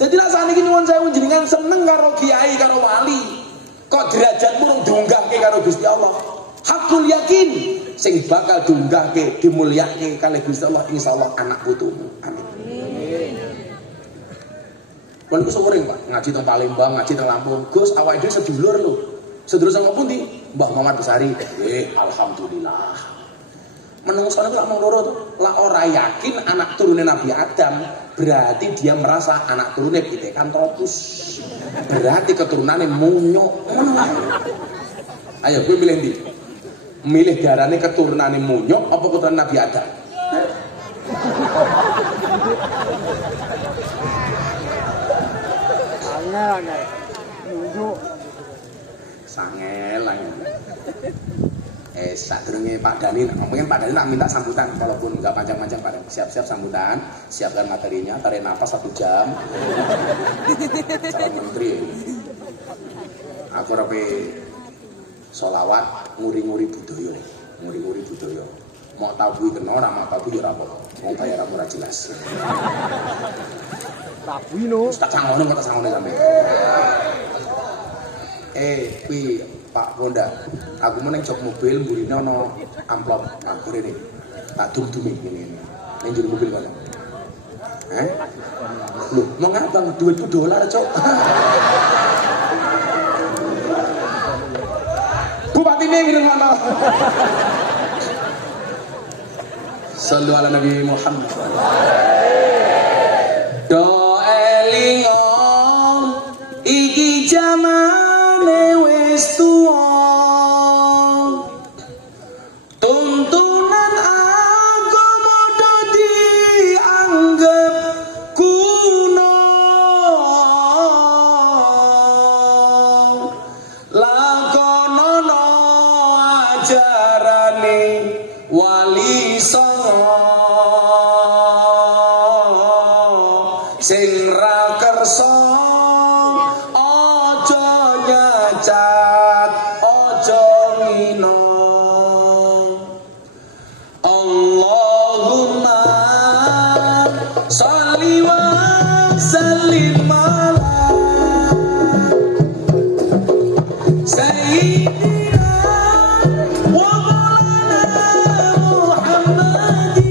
Dadi lak saniki nyuwun sewu jenengan seneng karo kiai karo wali, kok derajatmu rung diunggahke karo Gusti Allah. Hakul yakin sing bakal diunggahke dimulyake kalih Gusti Allah insyaallah anak putumu. Amin. Kalau aku sering Pak, ngaji tentang Palembang, ngaji tentang Lampung. Gus, awak itu sedulur loh. Sedulur sama pun di Mbah Muhammad Besari. Alhamdulillah. Menungso itu lah loro tuh. Lah orang yakin anak turunnya Nabi Adam, berarti dia merasa anak turunnya Pithecanthropus. Berarti keturunannya Munyo. Ayo, gue milih di. Milih darahnya keturunannya Munyo apa keturunan Nabi Adam? Sangel lah. Sadurunge Pak Dani, ngomongin Pak Dani nak minta sambutan, walaupun nggak panjang-panjang Pak Dani. Siap-siap sambutan, siapkan materinya, tarik nafas 1 jam. Calon menteri. Aku rapi solawat, nguri-nguri budaya, nguri-nguri budaya. Mau tabu kena orang, mau tabu ya apa? Mau bayar aku ora jelas. Tabu no. Tak sangone kok tak sangone sampe. Kuwi Pak Ponda, aku mau neng jok mobil, burine ono amplop aku ini, tak dum-dumi ini, neng juru mobil kono. Loh, mau ngapa? Duitku $, cok. Bupati ini ngirim mana? Sallu ala Nabi Muhammad. Do elingo iki jamane wis tuwa. Tuntunan agama do dianggap kuno. Lakonono ajarane wali songo sing ra kersa aja nyacat aja ngino. Allahumma sholli wa sallim ala sayyidina wa maulana Muhammadin.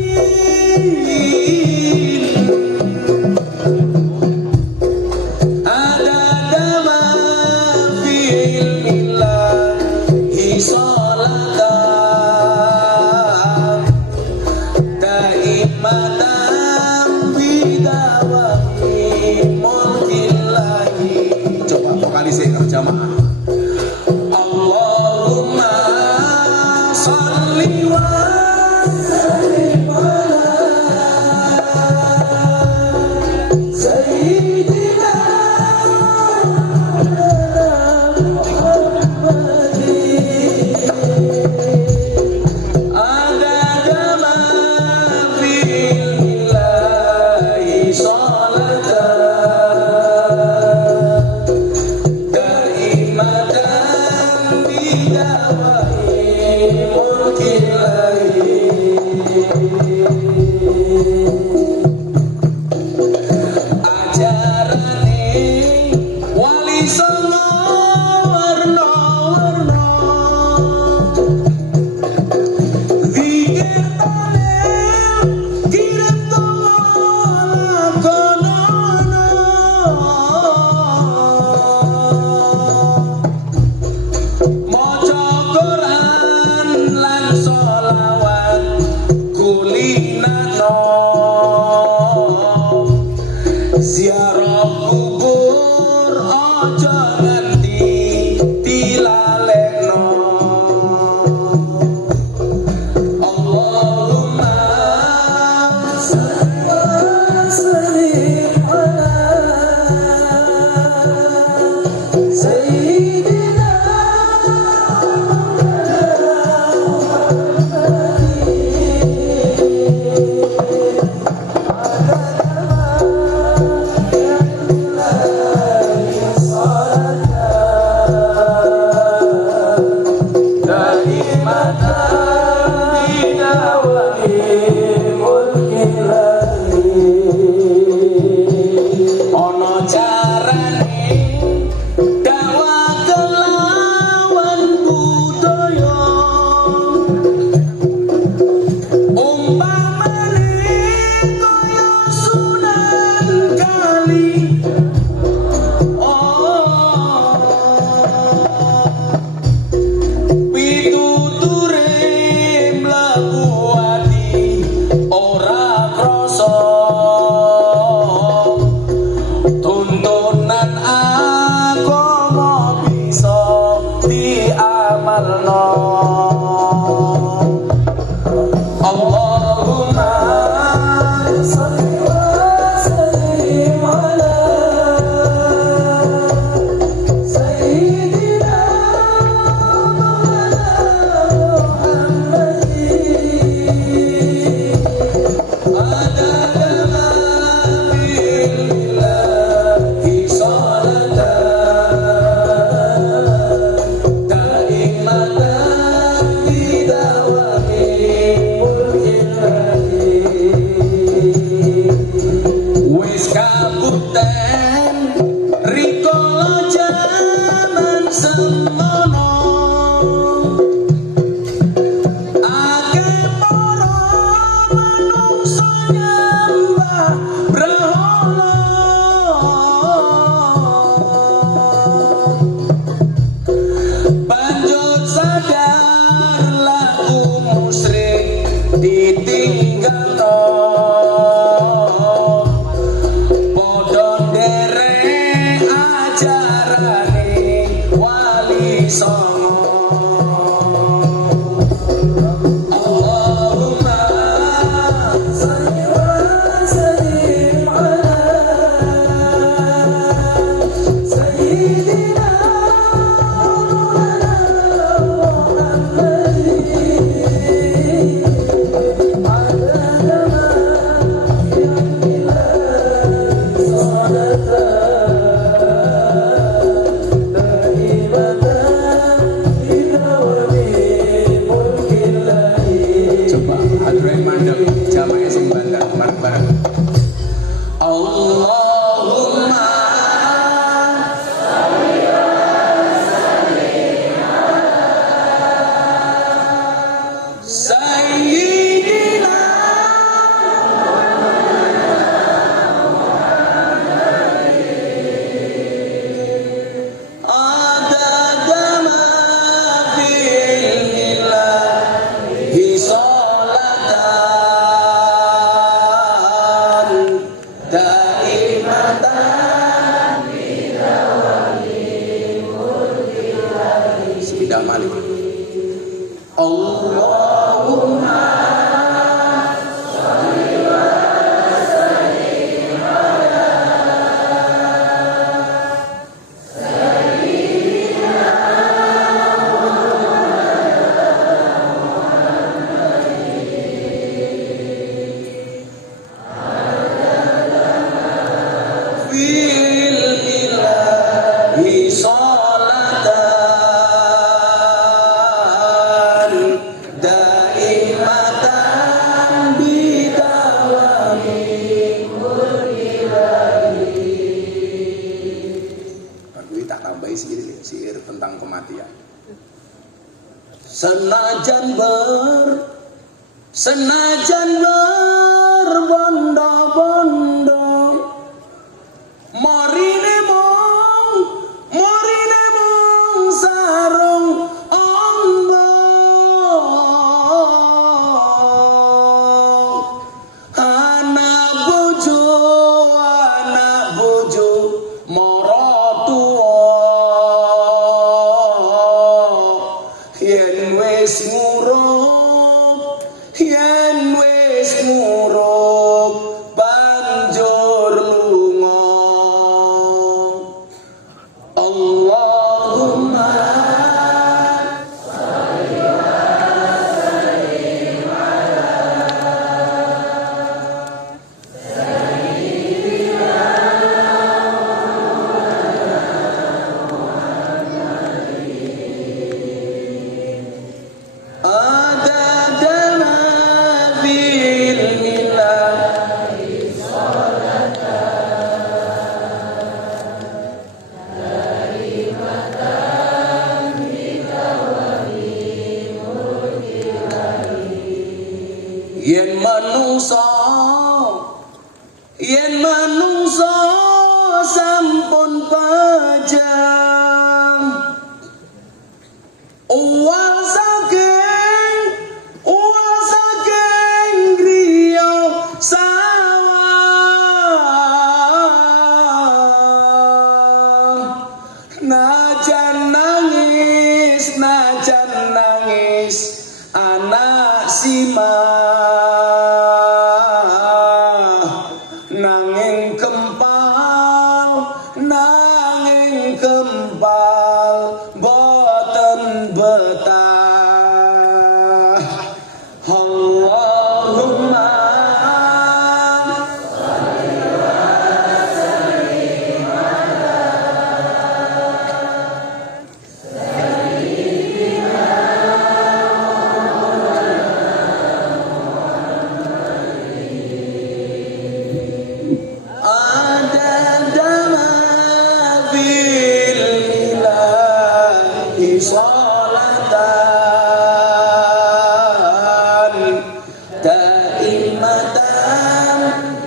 wae sing bandar bareng-bareng. Allahumma Sayyidina adada ma fi ilmillahi sholatan daimatan Sepidah malik Allahumma fil ilahi sholatan daimatan bidawami aku tak tambahi syair tentang kematian. Senajan berbondo-bondo Morine mong sarung ombo anak bojo mara tuwa yen wis ngurup banjur lunga Allahumma adada ma fil ilahi yen manungsa sampun pajang uwal saking griya sawah najan nangis anak nanging kempal boten betah Allahumma adada ma fil ilahi sholatan daimatan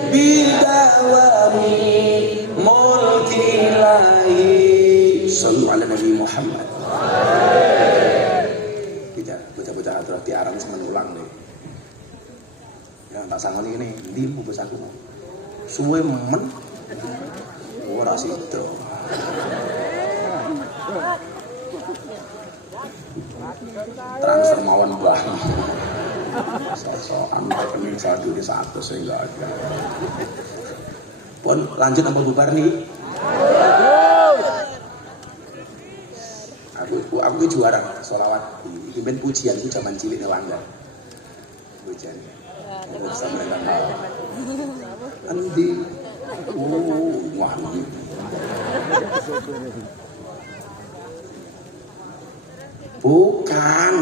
bidawami mulkilahi sallu ala Nabi Muhammad. Tidak, bocah-bocah aturan diarang semenulang deh. Yang tak sanggup ini, limu besaku. Suwe men ora sido. Transfer mawon bang. Sosokan rekening saldo di 100 saya enggak ada. Pun lanjut apa bubar nih? Aku juara sholawat. Pimpin pujian itu zaman cilik nelanggar. Pujian. Bersama dengan Andi. Wah. Bukan.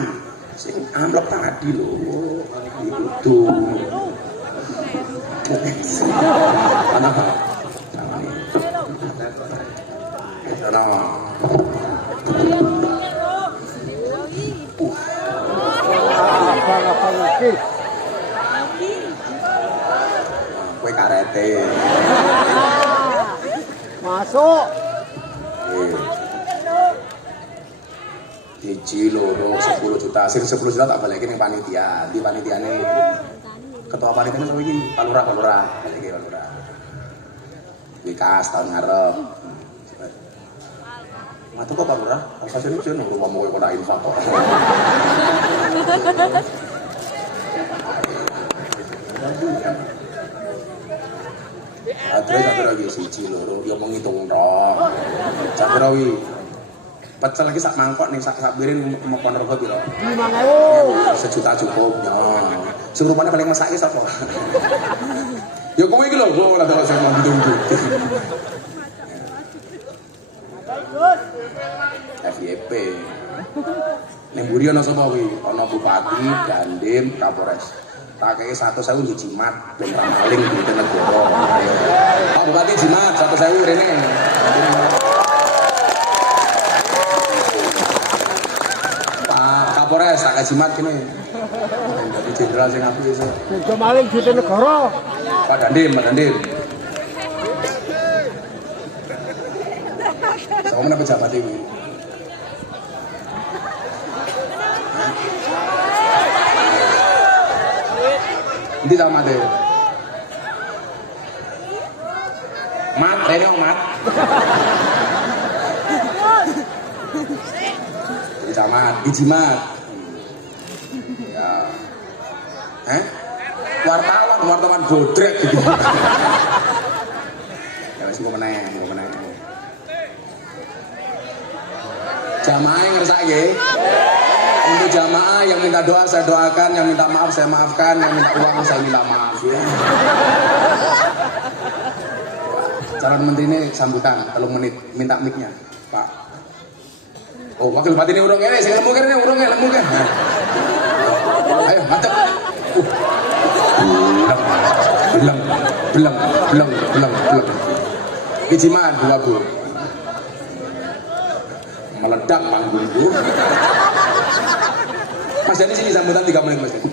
Sing amplop tadi lho. Itu. Kue karete. Masuk. Hiji loro 10 juta, sing 10 juta tak balikin yang panitia. Di panitia ini ketua panitia ini sama ini Pak Lurah, balikin Pak Lurah. Wikas tahun ngarep. Matu kok Pak Lurah, rasa sini sih nunggu ngomong kok infak kok. Terus satu lagi siji loro, ya mau ngitung dong. Satu lagi pecel lagi sak mangkok nih sak birin mau Ponorogo piro? 5.000. Sejuta cukupnya. Sing rupane paling mesake sapa? Ya kowe iki lho, ora tau sing ngomong FYP. Ning mburi ana sapa kuwi? Ana Bupati, Dandim, Kapolres. Tak kei 100.000 di Jimat, ben ra maling di negara. Pak Bupati Jimat 100.000 rene. Pak Kapolres tak kei Jimat kene. Dadi jenderal sing apik iso. Juga maling di negara. Pak Dandim, Pak Dandim. Sama mana pejabat ini? Ini sama deh. Mat, ini om mat. Ini camat, Jimat. Ya. Wartawan bodrek gitu. Ya wis mau meneng. Jamaah yang ngersake. Untuk jamaah yang minta doa saya doakan, yang minta maaf saya maafkan, yang minta uang saya minta maaf ya. Calon menteri ini sambutan, 3 menit, minta mic-nya, Pak. Oh, wakil bupati ini urung ini, sing lemu kan ini urung ya, lemu kan. Ayo, mantap. Belum. Ijiman 2 Bu. Meledak panggungku. Mas Dani sini sambutan 3 menit Mas Dani.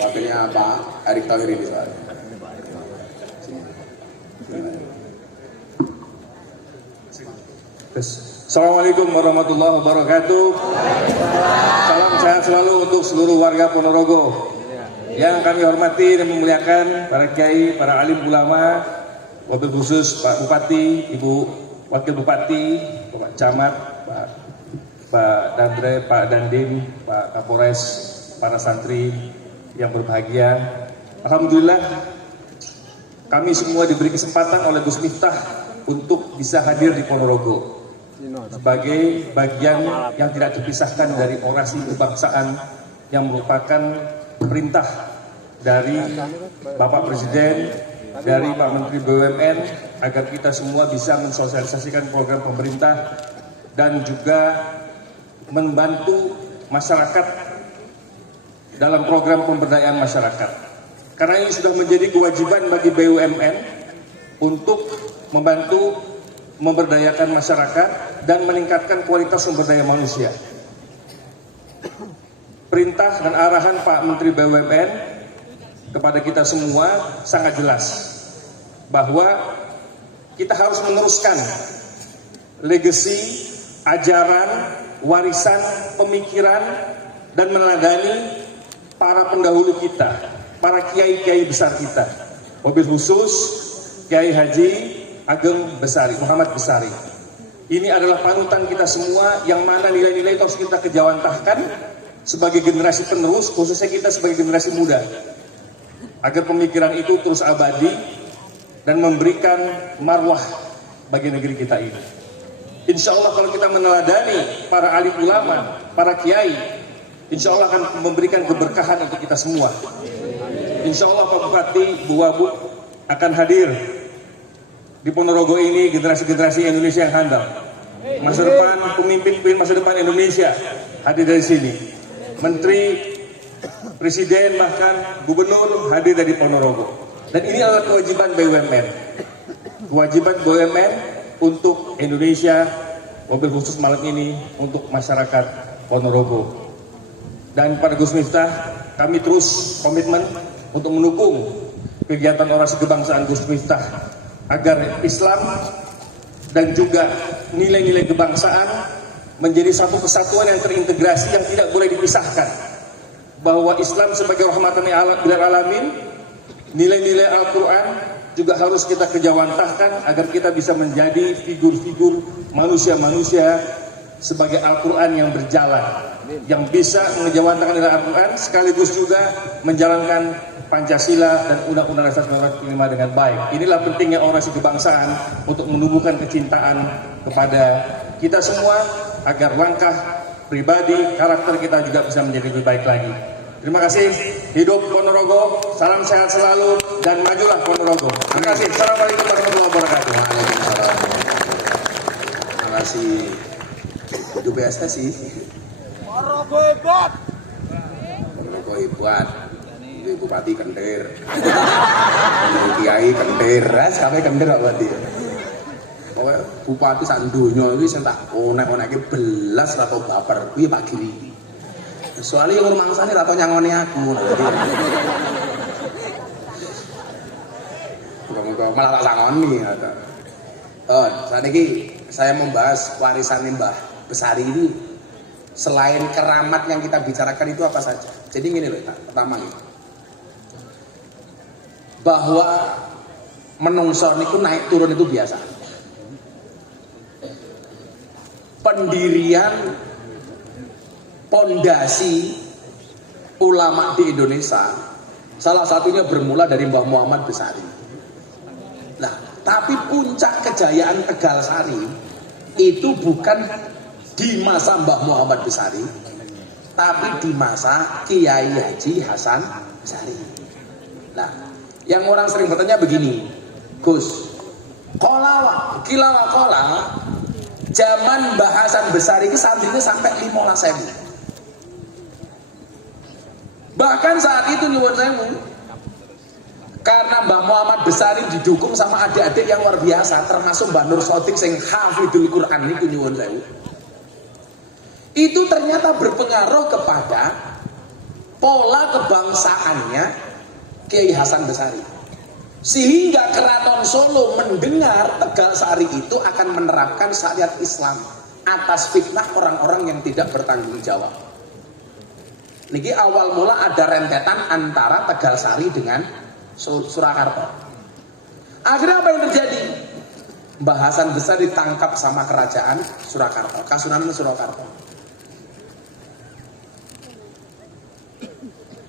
Wakilnya Pak Erick Thohir ini soalnya. Assalamualaikum warahmatullahi wabarakatuh. Salam sehat selalu untuk seluruh warga Ponorogo. Yang kami hormati dan memuliakan para kiai, para alim ulama, wabil khusus Pak Bupati, Ibu Wakil Bupati, Bapak Camat, Pak Dandre, Pak Dandim, Pak Kapolres, para santri yang berbahagia. Alhamdulillah kami semua diberi kesempatan oleh Gus Miftah untuk bisa hadir di Ponorogo sebagai bagian yang tidak terpisahkan dari orasi kebangsaan yang merupakan perintah dari Bapak Presiden, dari Pak Menteri BUMN agar kita semua bisa mensosialisasikan program pemerintah dan juga membantu masyarakat dalam program pemberdayaan masyarakat. Karena ini sudah menjadi kewajiban bagi BUMN untuk membantu memberdayakan masyarakat dan meningkatkan kualitas sumber daya manusia. Perintah dan arahan Pak Menteri BUMN kepada kita semua sangat jelas bahwa kita harus meneruskan legasi, ajaran, warisan, pemikiran, dan meneladani para pendahulu kita, para kiai-kiai besar kita. Wabil khusus Kiai Haji Ageng Besari, Muhammad Besari. Ini adalah panutan kita semua yang mana nilai-nilai itu harus kita kejawantahkan sebagai generasi penerus, khususnya kita sebagai generasi muda. Agar pemikiran itu terus abadi dan memberikan marwah bagi negeri kita ini. Insya Allah kalau kita meneladani para alim ulama, para kiai, insya Allah akan memberikan keberkahan untuk kita semua. Insya Allah Pak Bupati, Bu Wabuk akan hadir di Ponorogo ini, generasi-generasi Indonesia yang handal. Masa depan, pemimpin masa depan Indonesia hadir dari sini. Menteri, Presiden, bahkan Gubernur hadir dari Ponorogo. Dan ini adalah kewajiban BUMN. Kewajiban BUMN untuk Indonesia, mobil khusus malam ini untuk masyarakat Ponorogo. Dan pada Gus Miftah, kami terus komitmen untuk mendukung kegiatan orasi kebangsaan Gus Miftah agar Islam dan juga nilai-nilai kebangsaan menjadi satu kesatuan yang terintegrasi yang tidak boleh dipisahkan. Bahwa Islam sebagai rahmatan lil alamin, nilai-nilai Al-Quran juga harus kita kejawantahkan agar kita bisa menjadi figur-figur manusia-manusia sebagai Al-Quran yang berjalan, yang bisa mengejawantahkan nilai Al-Quran sekaligus juga menjalankan Pancasila dan Undang-Undang Dasar 1945 dengan baik. Inilah pentingnya orasi kebangsaan untuk menumbuhkan kecintaan kepada kita semua agar langkah pribadi, karakter kita juga bisa menjadi lebih baik lagi. Terima kasih. Hidup Ponorogo, salam sehat selalu dan majulah Ponorogo. Terima kasih. Assalamualaikum warahmatullahi wabarakatuh. Waalaikumsalam. Terima kasih. Hidup PSSI. Ponorogo hebat. Ponorogo hebat. Ibu Bupati kentir. Ibu Kiai kentir. Sampai kentir kok berarti. Pokoknya Bupati sak donya iki sing tak onek-onekke belas ra tau baper kuwi Pak Giri. Soalnya yang rumangsane ra tau nyangoni aku ngono dadi. Muga-muga malah tak sangoni. Saat ini saya membahas warisan Mbah Besari ini. Selain keramat yang kita bicarakan itu apa saja. Jadi gini loh, pertama nih, bahwa menungso niku naik turun itu biasa. Pendirian pondasi ulama di Indonesia salah satunya bermula dari Mbah Muhammad Besari. Nah, tapi puncak kejayaan Tegal Sari itu bukan di masa Mbah Muhammad Besari, tapi di masa Kiai Haji Hasan Besari. Nah, yang orang sering bertanya begini, Gus, kilawa zaman Mbah Hasan Besari itu santrinya sampai 15.000. Bahkan saat itu nyuwun sewu, karena Mbah Muhammad Besari didukung sama adik-adik yang luar biasa, termasuk Mbah Nur Sodik sing hafidul Quran niku nyuwun sewu. Itu ternyata berpengaruh kepada pola kebangsaannya Kiai Hasan Besari. Sehingga Keraton Solo mendengar Tegal Sari itu akan menerapkan syariat Islam atas fitnah orang-orang yang tidak bertanggung jawab. Niki awal mula ada rentetan antara Tegal Sari dengan Surakarta. Akhirnya apa yang terjadi? Mbah Hasan Besari ditangkap sama kerajaan Surakarta, Kasunanan Surakarta.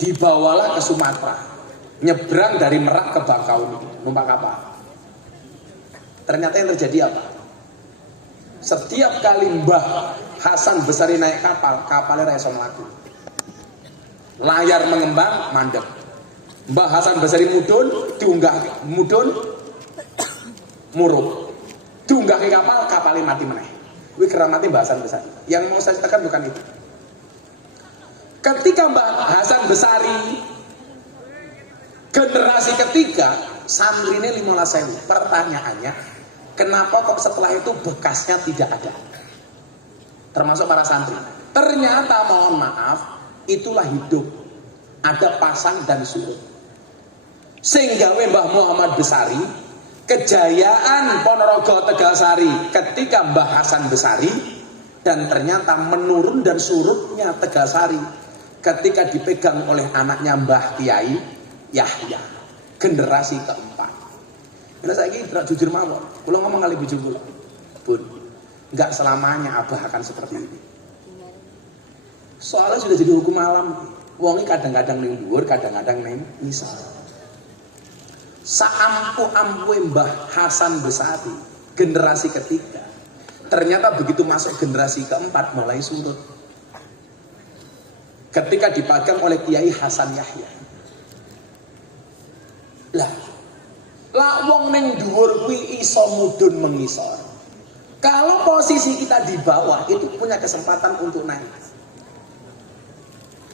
Dibawalah ke Sumatera, nyebrang dari Merak ke Bangkauni, numpak kapal. Ternyata yang terjadi apa? Setiap kali Mbah Hasan Besari naik kapal, kapalnya ra iso mlaku. Layar mengembang, mandek. Mbah Hasan Besari mudun, diunggah mudun, muruk. Diunggah ke kapal, kapalnya mati meneh. Kuwi keramate Mbah Hasan Besari. Yang mau saya ceritakan bukan itu. Ketika Mbah Hasan Besari generasi ketiga, santrine 15.000. Pertanyaannya, kenapa kok setelah itu bekasnya tidak ada? Termasuk para santri. Ternyata mohon maaf, itulah hidup. Ada pasang dan surut. Sehingga Mbah Muhammad Besari, kejayaan Ponorogo Tegal Sari ketika Mbah Hasan Besari, dan ternyata menurun dan surutnya Tegal Sari ketika dipegang oleh anaknya Mbah Kiai Yahya, generasi keempat. Bila saya ini jujur mawon, kalau ngomong kali bujur kula, Bun, nggak selamanya Abah akan seperti ini. Soalnya sudah jadi hukum alam. Wongi kadang-kadang ning dhuwur, kadang-kadang ning ngisor. Saampuh-ampuhe Mbah Hasan Besari, generasi ketiga. Ternyata begitu masuk generasi keempat mulai surut. Ketika dipegang oleh Kiai Hasan Yahya. Lah wong ning dhuwur kuwi iso mudhun mengisor. Kalau posisi kita di bawah itu punya kesempatan untuk naik.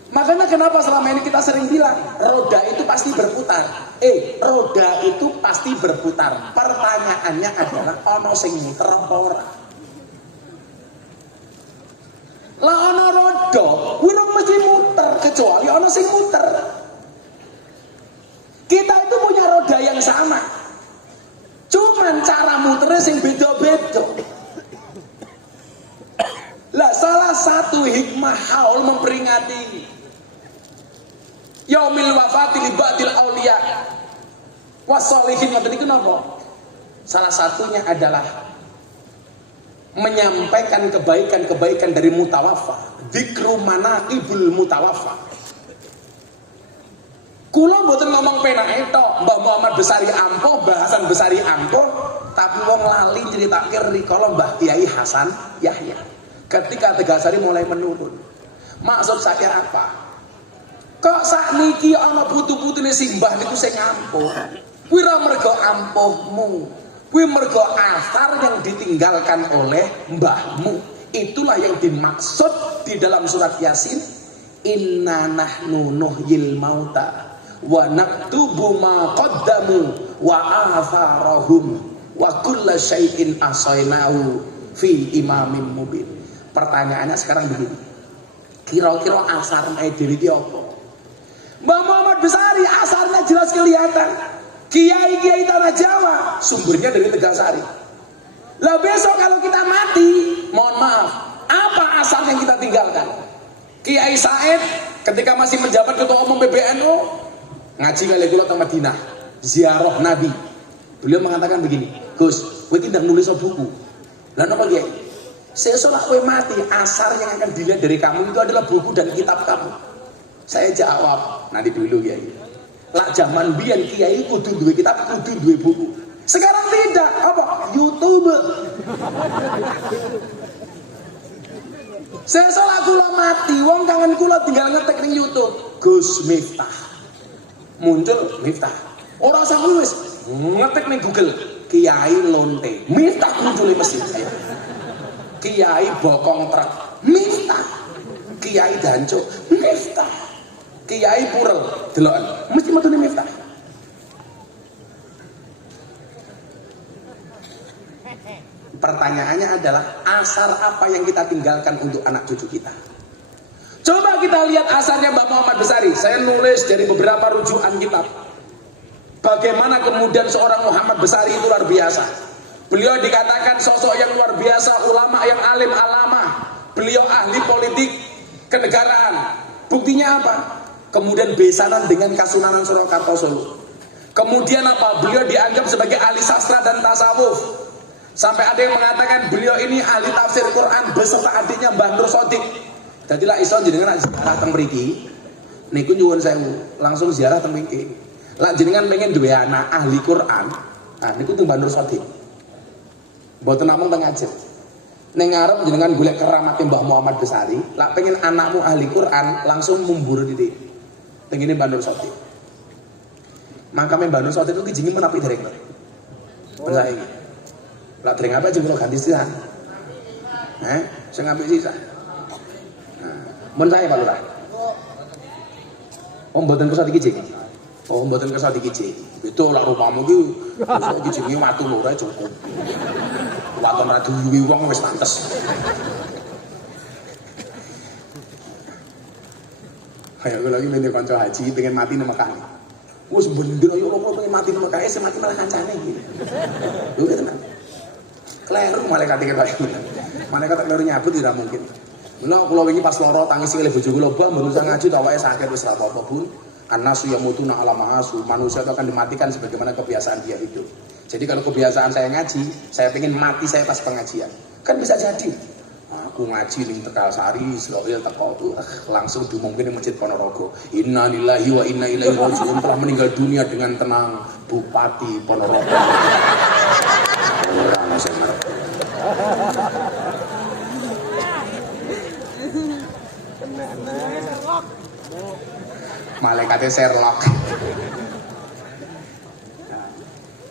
Makanya kenapa selama ini kita sering bilang roda itu pasti berputar. Roda itu pasti berputar. Pertanyaannya adalah ono sing muter apa ora? Lah ono roda, kuwi mesti muter kecuali ono sing muter. Kita itu punya roda yang sama. Cuman cara muternya sing beda-beda. Lah salah satu hikmah haul memperingati Yaumil wafati li ba'dil auliya wassolihin, ngerti kenapa? Salah satunya adalah menyampaikan kebaikan-kebaikan dari mutawafa, dzikru manaqibul mutawafa. Kula mboten ngomong penake tok, Mbah Muhammad Besari ampuh, bahasan Besari ampuh, tapi wong lali critakake rikala Mbah Kiai Hasan Yahya. Ketika Tegasari mulai menurun. Maksud saya apa? Kok sakniki ana putu-putune simbah niku sing ampuh. Kuwi ora mergo ampuhmu. Kuwi mergo asar yang ditinggalkan oleh mbahmu. Itulah yang dimaksud di dalam surat Yasin. Inna nahnu nuhyil mauta wa naktubu ma qaddamu wa atharahum wa kulla syai'in ahsaynahu fi imamin mubin. Pertanyaannya sekarang begini. Kira-kira asarnya dhewe iki apa? Mbah Muhammad Besari asarnya jelas kelihatan. Kiai-kiai tanah Jawa sumbernya dari Tegasari. Lah besok kalau kita mati, mohon maaf, apa asar yang kita tinggalkan? Kiai Said ketika masih menjabat ketua umum PBNU ngaji kali kula teng Madinah, ziarah Nabi. Beliau mengatakan begini, Gus, kowe iki ndang nulis buku. Lah napa Kiai? Sesudah kowe mati, asar yang akan dilihat dari kamu itu adalah buku dan kitab kamu. Saya jawab, nanti dulu Kiai. Lah zaman biyen Kiai kudu duwe kitab, kudu duwe buku. Sekarang tidak, apa? YouTube. Sesudah kula mati, wong kangen kula tinggal ngetik ning YouTube, Gus Miftah. Muncul Miftah. Ora usah wis ngetik ning Google, Kiai Lonte. Miftah muncul di masjid. Kiai Bokong Truk, Miftah. Kiai Danco, Miftah. Kiai Purel, deloken, mesti metune Miftah. Pertanyaannya adalah asar apa yang kita tinggalkan untuk anak cucu kita? Coba kita lihat asarnya Mbah Muhammad Besari. Saya nulis dari beberapa rujukan kitab. Bagaimana kemudian seorang Muhammad Besari itu luar biasa. Beliau dikatakan sosok yang luar biasa, ulama yang alim alamah. Beliau ahli politik kenegaraan. Buktinya apa? Kemudian besanan dengan Kasunanan Surakarta Solo. Kemudian apa? Beliau dianggap sebagai ahli sastra dan tasawuf. Sampai ada yang mengatakan beliau ini ahli tafsir Quran beserta adiknya Mbah Nur Sodik. Jadilah iso jenengan ziarah teng mriki. Niku nyuwun sewu, langsung ziarah teng mriki. Lah jenengan pengen duwe anak ahli Quran, nah niku teng Mbah Nur Sodik. Mboten namung teng Aceh. Ning ngarep jenengan golek keramat Mbah Muhammad Besari, lah pengen anakmu ahli Quran, langsung mumbur titik. Tengene Mbah Nur Sodik. Makame Mbah Nur Sodik itu kijingi menapi dereng. Bener iki. Lah dereng apa jeng ganti sisan. Sing apik sisan. Mun saya Pak Lurah. Oh mboten kesat iki jeng. Oh mboten kesat iki jeng. Itu lah rumahmu iki iki jenenge watu loro cukup. Waton ra diuwi wong wis pantes. Kayak gue lagi mendir kanca haji pengen mati nang Mekah. Wes bener yo lo pengen mati nang Mekah, mati malah kancane gitu. Lho tenan. Kleru malaikat iki kaya ngono. Malaikat kleru nyabut tidak mungkin. Mula kula wingi pas lara tangisi oleh bojo kula, "Mbah, mboten usah ngaji ta awake sakit wis ora apa-apa, Bu. Annasu yamutuna ala ma'asu." Manusia itu akan dimatikan sebagaimana kebiasaan dia hidup. Jadi kalau kebiasaan saya ngaji, saya pengen mati saya pas pengajian. Kan bisa jadi. Aku ngaji ning Tegalsari, Israel teko langsung diumumkan di Masjid Ponorogo. Innalillahi wa inna ilaihi raji'un, telah meninggal dunia dengan tenang Bupati Ponorogo. Orang senang. Malaikatnya Sherlock.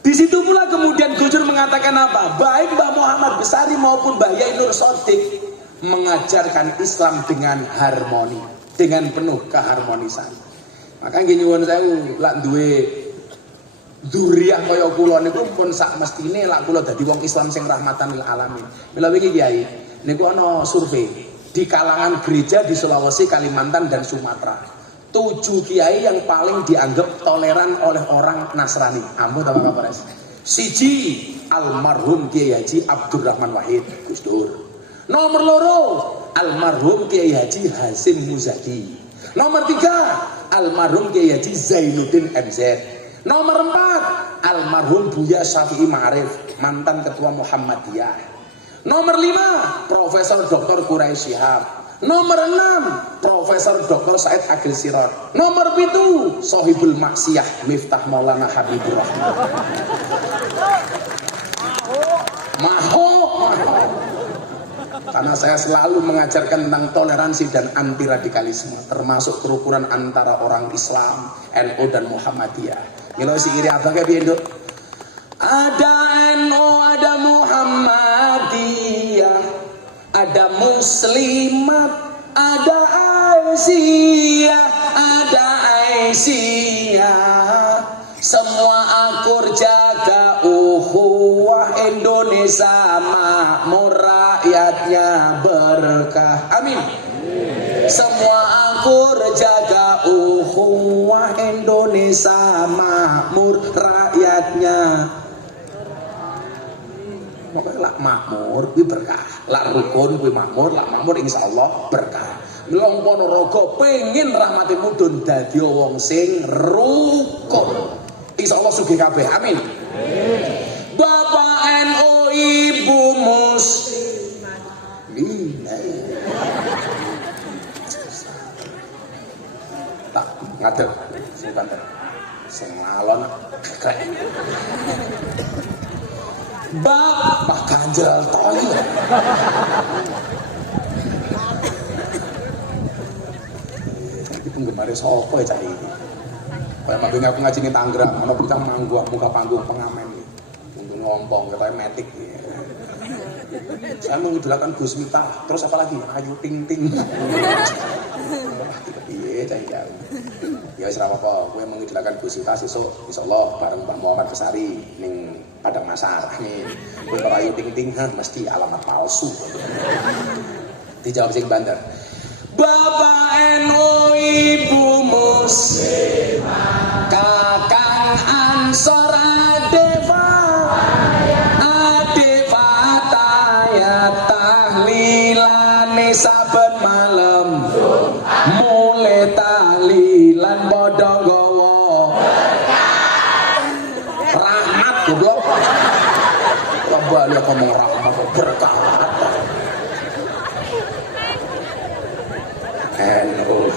Di situ pula kemudian Gus Dur mengatakan apa? Baik Mbah Muhammad Besari maupun Mbah Yai Nur Sodik mengajarkan Islam dengan harmoni. dengan penuh keharmonisan. Maka nggih nyuwun sewu lak duwe dzurriyyah kaya kula niku pun sak mestine lak kula dadi wong Islam sing rahmatan lil alamin. Mila wingi Kiai niku ana survei di kalangan gereja di Sulawesi, Kalimantan dan Sumatera. 7 kiai yang paling dianggap toleran oleh orang Nasrani. Ampun ta Pak Kapolres. Siji almarhum Kiai Haji Abdurrahman Wahid Gus Dur. Nomor loro almarhum Kiai Haji Hasim Muzadi. Nomor 3 almarhum Kiai Haji Zainuddin MZ. Nomor 4 almarhum Buya Syafi'i Ma'arif, mantan ketua Muhammadiyah. Nomor 5 Profesor Dr. Quraisy Shihab. Nomor 6 Profesor Dr. Said Agil Sirot. Nomor 7 Sohibul Maksiyah Miftah Maulana Habibur Rahman. Maho. Karena saya selalu mengajarkan tentang toleransi dan anti radikalisme, termasuk kerukunan antara orang Islam, NU dan Muhammadiyah. Milo si iri apa kayak biendo? Ada NU, ada Muhammadiyah, ada Muslimat, ada Aisyah, ada Aisyah. Semua akur jaga ukhuwah, Indonesia makmur, rakyatnya berkah. Amin. Semua akur jaga ukhuwah, Indonesia makmur, rakyatnya pokoknya lak makmur kuwi berkah, lak rukun kuwi makmur, lak makmur insyaallah berkah. Mila Ponorogo pengin rahmati mudhun dadi wong sing rukun. Insyaallah sugih kabeh. Amin. Bapak NU, Ibu Muslim. Tak ngadeg sing banter. Sing ngalon krek. Bapak ganjel toli. Iki penggemar sapa ya cah iki? Kayak mabing aku ngaji ning Tangerang, ana bocah manggung muka panggung pengamen iki. Mungkin ngompong ketoke metik. Saya mengidolakan Gus Miftah, terus apa lagi? Ayu Ting Ting. Piye cah iki? Ya wis ora apa-apa, kowe mengidolakan Gus Miftah sesuk insyaallah bareng Mbah Muhammad Besari ning Padang Masar. Amin. Kowe karo Ayu Ting Ting mesti alamat palsu. Dijawab sing banter. Bapak NU, Ibu Muslimah, Kakang Ansor, Adefa tayat tahlilane saben malam, mulai tahlilan padha nggawa rahmat goblok. Kembali ngomong rahmat berkah. NU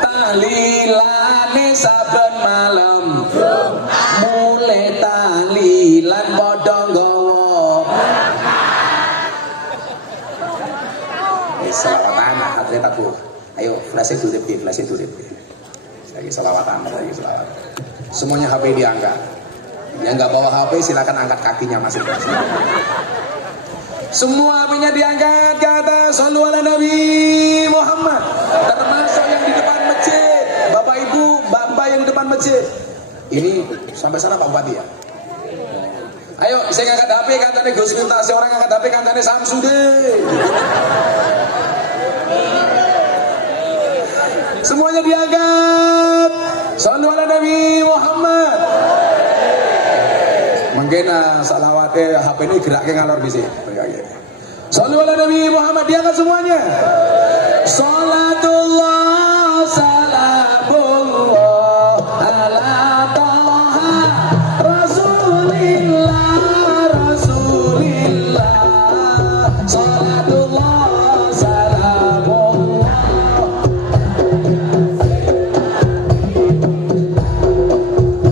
tahlilane saben malam, mulai tahlilan padha nggawa. Selawatan atlet aku. Ayo flash dulu deh, flash dulu deh. Lagi selawatan, lagi selawat. Semuanya HP diangkat. Yang nggak bawa HP silakan angkat kakinya masing-masing. Semua HP-nya diangkat ke atas. Shallu ala Nabi Muhammad. Termasuk yang di depan masjid. Bapak Ibu, Bapak yang di depan masjid. Ini sampai sana Pak Bupati ya. Ayo, saya ngangkat HP katanya Gus Miftah, si orang ngangkat HP katanya Samsudin. Semuanya diangkat. Shallu ala Nabi Muhammad. Mungkin salawatnya HP ini geraknya ngalor di sini. Shallu ala Nabi Muhammad, diangkat semuanya. Salatullah salamullah ala Taha Rasulillah Rasulillah. Salatullah salamullah.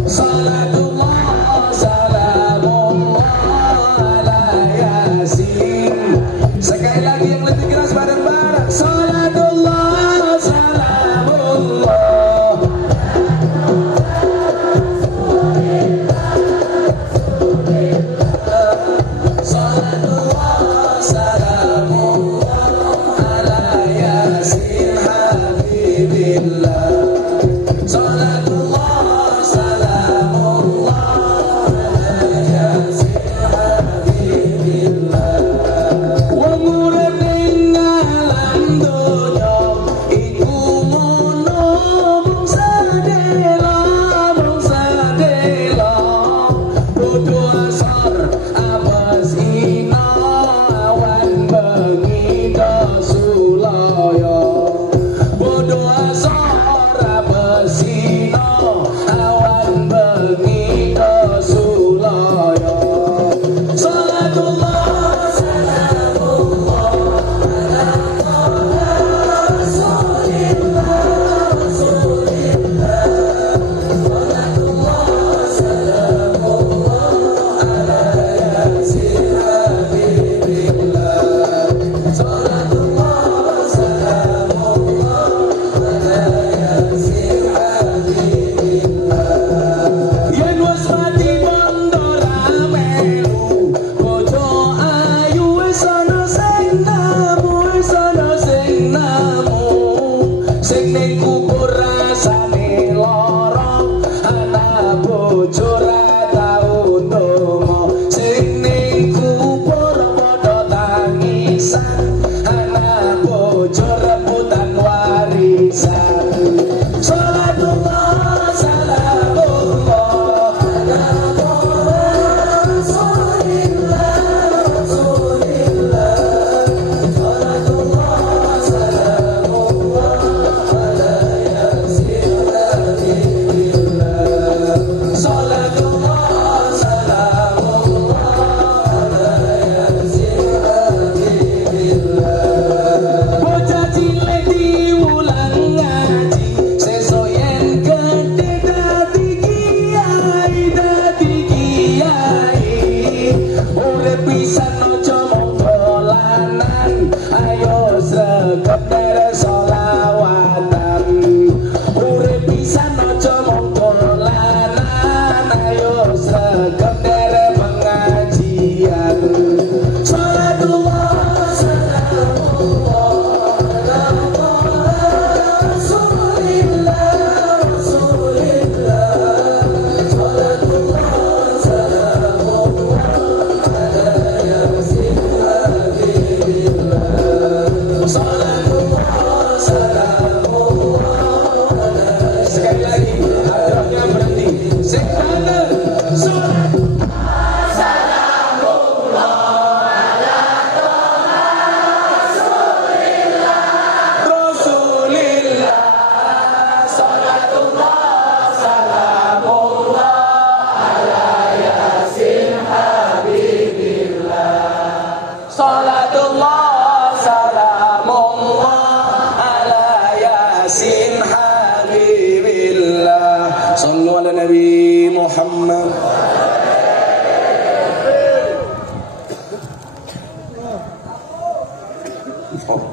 Salatullah salamullah ala Yasin. Sekali lagi yang lebih keras bareng-bareng. Salatullah salamullah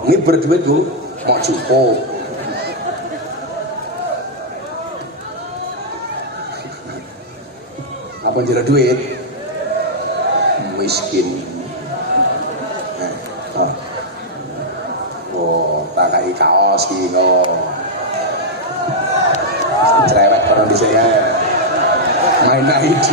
Ini berduit tuh mau cukup. Apa jera duit? Miskin. Tak kai kaos kino. Cerewet orang di saya. Main ID.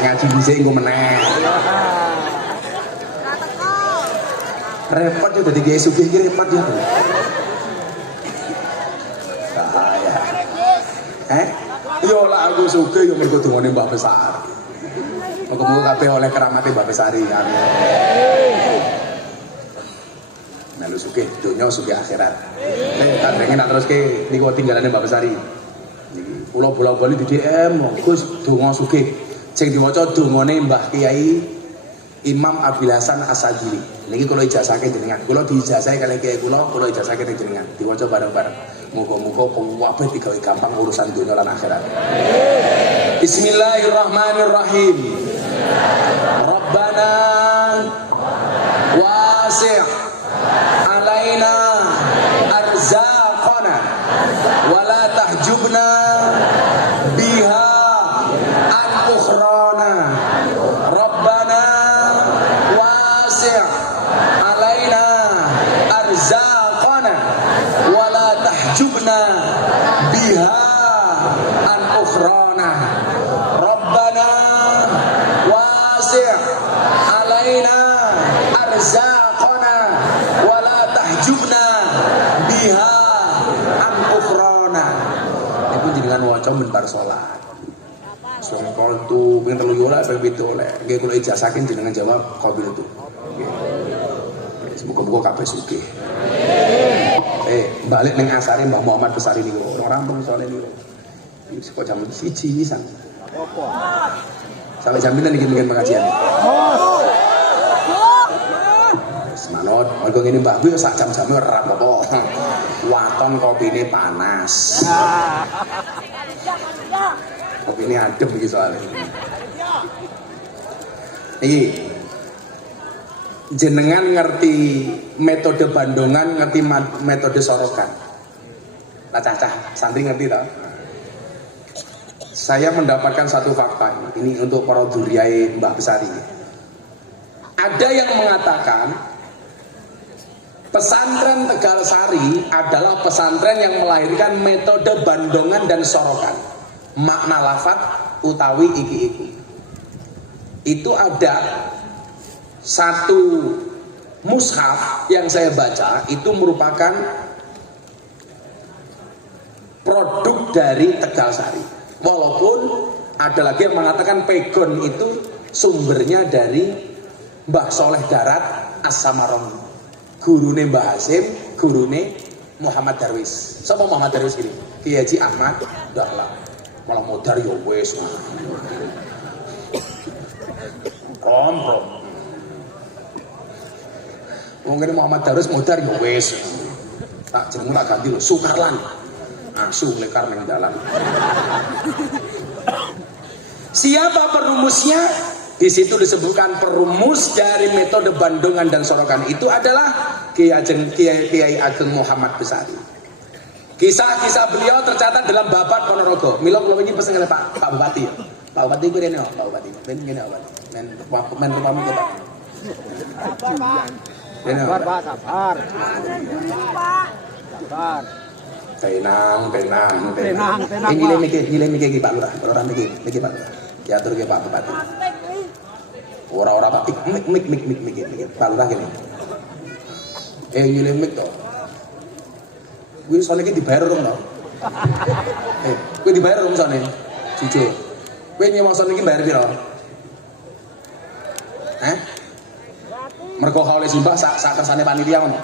Ngaji bisa engko meneh. Repot yo dadi kiai sugih iki repot yo. Bahaya. Yo lah aku sugih yo mengko dungane Mbah Besar. Muga-muga kabeh oleh keramate Mbah Besari. Melu sugih donya sugih akhirat. Nek pengen teruske niku tinggalane Mbah Besari. Niki kula bola-bali di DM, Gus donga sugih. Sing diwaca dongane Mbah Kiai Imam Abil Hasan As-Sadili. Niki kula ijazahke jenengan. Kula diijazahi kali kiai kula ijazahke jenengan. Diwaca bareng-bareng. Muga-muga kabeh digawe gampang urusan dunya lan akhirat. Bismillahirrahmanirrahim. Rabbana wasi' alaina arzaqana wa la tahjubna biha ukhrana. Rabbana wasi' alaina arzaqana wa la tahjubna biha an ukhrana. Rabbana wasi' alaina arzaqana wa la tahjubna biha an ukhrana. Iku jenengan waca bentar salat. Soalnya kalau tuh pengen terlalu yola, pengen itu oleh, gak kalau ijazahin jenengan jawab qabil itu. Semoga kabeh sugih. Balik neng asari Mbah Muhammad Besari ini, orang rampung soalnya ini. Ini kok jam 1 sang. Sampai jam 9 bikin pengajian. Semangat, mereka ini Mbah Bu sak jam-jamnya ora apa-apa. Waton kopi ini panas. Kopi ini adem iki soalnya. Iki jenengan ngerti metode Bandungan, ngerti metode Sorokan. Cacah santri ngerti tak? Saya mendapatkan satu fakta ini untuk para duriai Mbah Besari. Ada yang mengatakan pesantren Tegal Sari adalah pesantren yang melahirkan metode Bandungan dan Sorokan. Makna lafaz utawi iki-iki. Itu ada satu mushaf yang saya baca itu merupakan produk dari Tegal Sari. Walaupun ada lagi yang mengatakan pegon itu sumbernya dari Mbah Soleh Darat As-Samaroni. Gurune Mbah Hasim, gurune Muhammad Darwis. Siapa Muhammad Darwis ini? Kiai Haji Ahmad Dahlan. Malah modar ya wes. Komprom. Mungkin Muhammad Darwis modar ya wes. Tak jeneng tak ganti lho, Sukarlan. Asu lekar nang dalan. Siapa perumusnya? Di situ disebutkan perumus dari metode Bandungan dan Sorokan itu adalah Kiai Ageng Muhammad Besari. Kisah-kisah beliau tercatat dalam Babat Ponorogo. Mila kula wingi pesen Pak Bupati. Pak Bupati ku rene, Pak Bupati. Ben ngene Pak. Men rupamu kita. Sabar, Pak, sabar. Sabar. Tenang. Tenang, Nyile mikir iki Pak Lurah, ora mikir Pak Lurah. Diatur ke Pak Bupati. Ora Pak mik Pak Lurah kene. Nyile mik to. Kuwi sone iki dibayar dong to. Kuwi dibayar dong sone. Jujur. Kuwi nyewa sone iki bayar piro? Mergo oleh simbah sak kersane panitia ngono.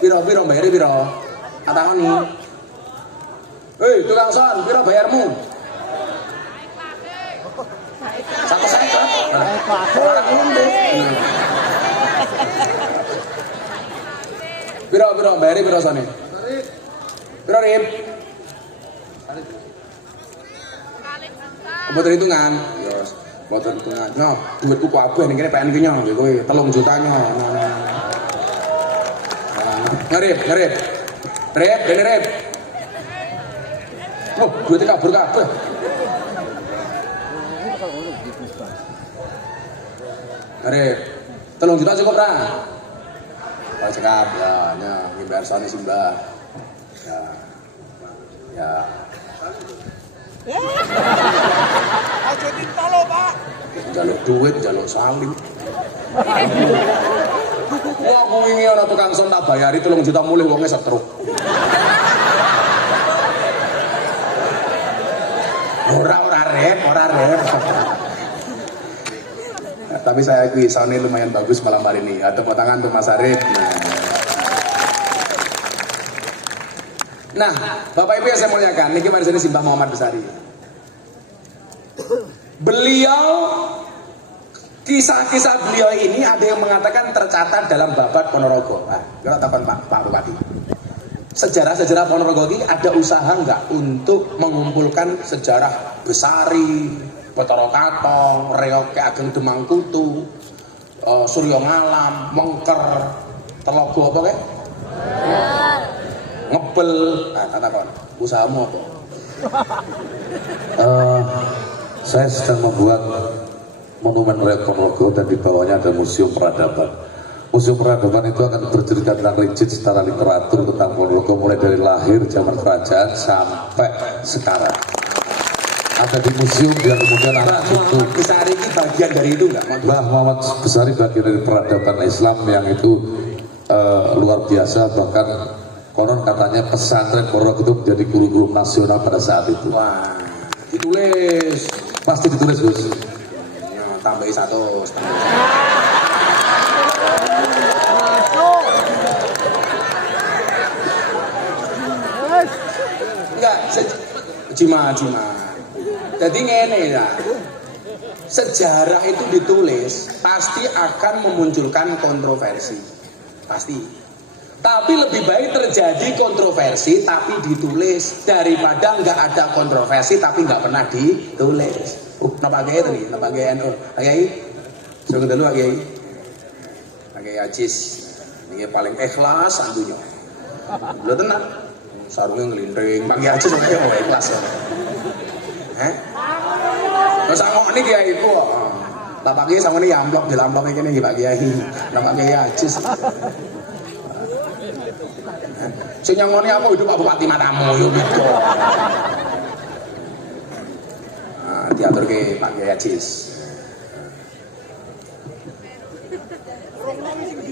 Piro bayar piro? Katakoni. Hei, tukang son, piro bayarmu? 150. Ora ngombe. Piro bayar piro sone? Piro Rip? Buat hitungan. Yos, buat hitungan. No, duitku kabeh ning kene PNK nya kowe 3 jutanya. Ngarep. Rep. Oh, duitnya kabur kabeh. Ngarep. 3 juta cukup ra? Oh, cekap ya, bayar sone simbah. Ya. Aja ditolo, Pak. Jaluk duit, jaluk salim. Wah, aku ini ana tukang son tak bayari 3 juta mulih wonge setruk. Ora rep. Tapi saya akui soundnya lumayan bagus malam hari ini. Tepuk tangan untuk Mas Arif. Nah, Bapak Ibu yang saya muliakan, niki mari sini Simbah Muhammad Besari. Beliau, kisah-kisah beliau ini ada yang mengatakan tercatat dalam Babat Ponorogo. Nah, kita tapan Pak Bupati. Sejarah-sejarah Ponorogo ini ada usaha nggak untuk mengumpulkan sejarah Besari, Betara Katong, Reok Ageng Demangkutu, Suryo Ngalam, Mengker, Telogo apa kayak? Ngebel, katakan, usahamu apa? Saya sedang membuat monumen Reok Ponorogo dan di bawahnya ada Museum Peradaban. Museum Peradaban itu akan bercerita tentang legend secara literatur tentang Ponorogo mulai dari lahir zaman kerajaan sampai sekarang. Ada di museum biar kemudian anak cucu. Besari ini bagian dari itu nggak? Mbah Muhammad Besari bagian dari peradaban Islam yang itu luar biasa, bahkan konon katanya pesantren Ponorogo itu menjadi kurikulum nasional pada saat itu. Wah, ditulis. Pasti ditulis Gus. Ya, tambahin 100. Enggak, Jima. Jadi ngene ya. Sejarah itu ditulis pasti akan memunculkan kontroversi. Pasti. Tapi lebih baik terjadi kontroversi tapi ditulis daripada nggak ada kontroversi tapi nggak pernah ditulis. Napa gaya tadi? Napa gaya NU? Kiai? Jangan dulu Kiai. Kiai Ajis. Ini paling ikhlas santunya. Lo tenang. Sarungnya ngelindring. Pak Kiai Ajis orangnya ikhlas. Terus angok ini Kiai itu. Lah Pak Kiai sama ini amplop di amplop ini Pak Kiai. Lah Pak Kiai Ajis. Sing nyangoni aku hidup Pak Bupati matamu yo gitu. Diatur ke Pak Kiai Ajis.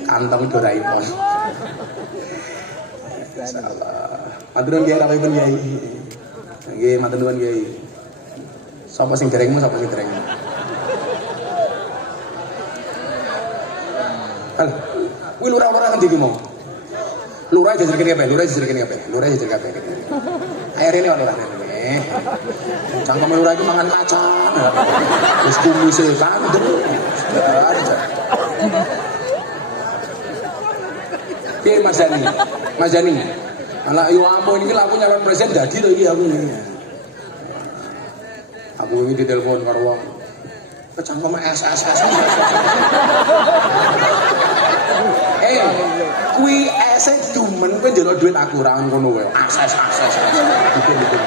Kantong Doraemon. Insyaallah. Matur nuwun Kiai rapipun Kiai. Nggih, matur nuwun Kiai. Sapa sing derengmu, sapa sing derengmu? Hal, kuwi lurah-lurah ngendi ku mau? Lurah jajarkan apa? Lurah jajarkan apa? Air ini lurah ini. Cangkem lurah itu mangan kacang. Terus kumis kan. Oke Mas Jani. Anak yo ampun ini aku nyalon presiden jadi loh iki aku ini. Aku ini ditelepon karo wong. Kecangkem SSS. Kui esek cuman kowe njaluk duit aku ra ngono wae. Akses. Dukun.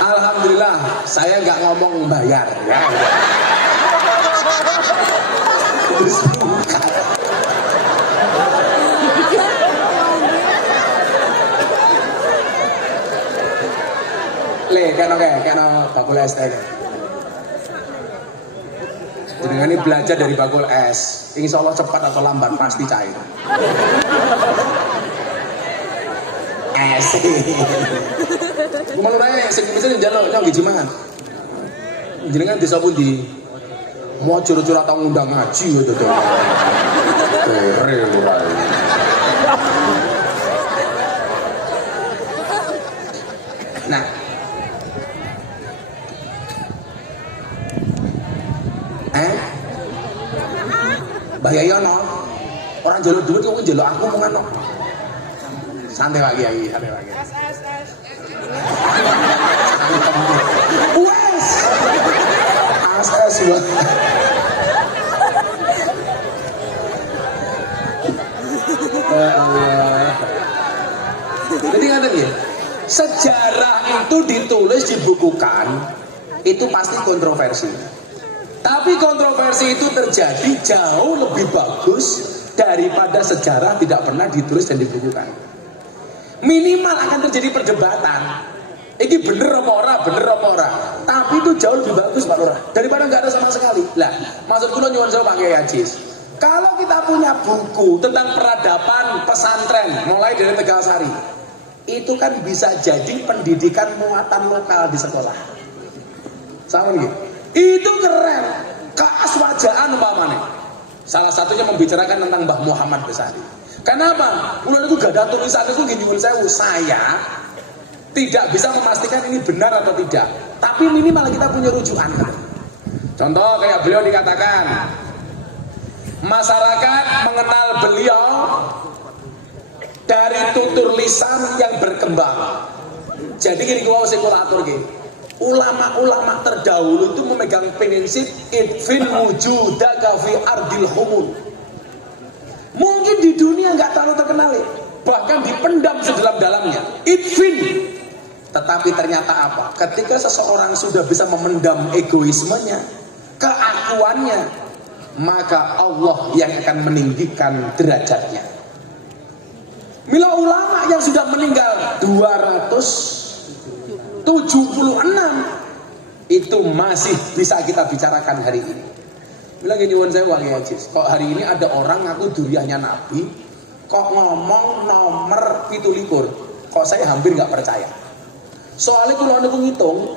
Alhamdulillah, saya nggak ngomong bayar. Ya. Terus le kena bakul es teh. Jenengan ini belajar dari bakul es. Insya Allah cepat atau lambat pasti cair. Es. Kumaha nanya sing bisa njaluk nyong giji mangan. Jenengan desa pundi? Mau curut-curut atau ngundang ngaji gitu tuh. Nah, Mbah Yayono, orang jalur duit kok jalur aku mau ngono. Santai Pak Kiai, santai Pak Kiai. Wes. As buat. Jadi ngaten ya. Sejarah itu ditulis dibukukan itu pasti kontroversi. Tapi kontroversi itu terjadi jauh lebih bagus daripada sejarah tidak pernah ditulis dan dibukukan. Minimal akan terjadi perdebatan. Ini bener apa ora, bener apa ora. Tapi itu jauh lebih bagus Pak Lurah daripada nggak ada sama sekali. Lah, maksud kula nyuwun sewu Pak Kiai Ajis. Kalau kita punya buku tentang peradaban pesantren mulai dari Tegalsari, itu kan bisa jadi pendidikan muatan lokal di sekolah. Sama nih. Itu keren, keaswajaan umpamanya. Salah satunya membicarakan tentang Mbah Muhammad Besari. Kenapa? Ulah itu gak ada tulisan itu nyuwun sewu. Saya tidak bisa memastikan ini benar atau tidak. Tapi minimal kita punya rujukan. Contoh kayak beliau dikatakan, masyarakat mengenal beliau dari tutur lisan yang berkembang. Jadi gini gua usah kulatur gini. Ulama-ulama terdahulu itu memegang prinsip idfin wujudaka fi ardil humul. Mungkin di dunia nggak terlalu terkenal ya, bahkan dipendam sedalam-dalamnya idfin. Tetapi ternyata apa? Ketika seseorang sudah bisa memendam egoismenya, keakuannya, maka Allah yang akan meninggikan derajatnya. Mila ulama yang sudah meninggal 276 itu masih bisa kita bicarakan hari ini. Bilang gini nyuwun saya Wali Ajis, kok hari ini ada orang ngaku duriahnya Nabi, kok ngomong nomor 17, kok saya hampir nggak percaya. Soalnya kalau niku ngitung,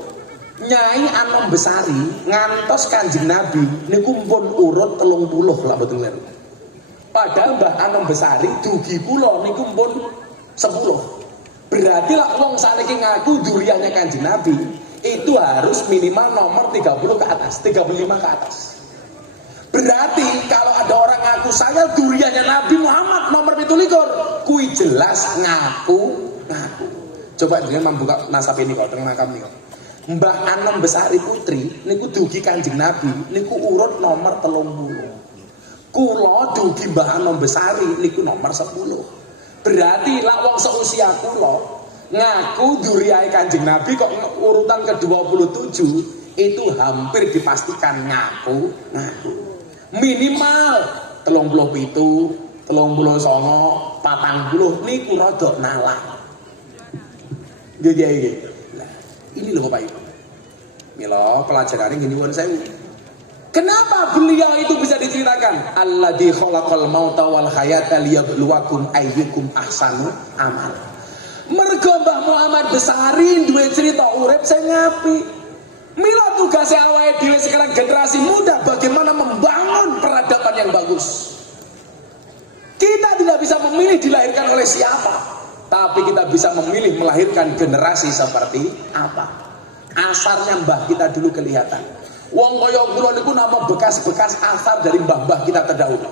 Nyai Anom Besari ngantos Kanjeng Nabi niku pun urut 30 lah betul lho. Padahal Mbah Anom Besari dugi kula niku pun 10. Berarti lah wong saniki ngaku duriannya Kanjeng Nabi itu harus minimal nomor 30 ke atas, 35 ke atas. Berarti kalau ada orang ngaku saya duriannya Nabi Muhammad nomor 17, kui jelas ngaku. Coba dengan membuka nasab ini kok, tengah makam nih kok. Mbah Anom Besari Putri niku dugi Kanjeng Nabi niku urut nomor 30. Kula dugi Mbah Anom Besari niku nomor 10. Berarti lah wong seusia kula ngaku duriyahe Kanjeng Nabi kok urutan ke-27 itu hampir dipastikan ngaku. Minimal 37, 39, 40 niku rada nalar. Nggih. Nah, ini loh Bapak Ibu. Mila pelajaran ini nyuwun sewu. Kenapa beliau itu bisa diceritakan? Alladzi khalaqal mauta wal hayata liyabluwakum ayyukum ahsanu amal. Mergo Mbah Muhammad Besari duwe cerita urip sing apik. Mila tugasé awake dhewe sekarang generasi muda bagaimana membangun peradaban yang bagus. Kita tidak bisa memilih dilahirkan oleh siapa, tapi kita bisa memilih melahirkan generasi seperti apa. Asarnya mbah kita dulu kelihatan. Wong kaya kula niku nama bekas-bekas asar dari mbah-mbah kita terdahulu.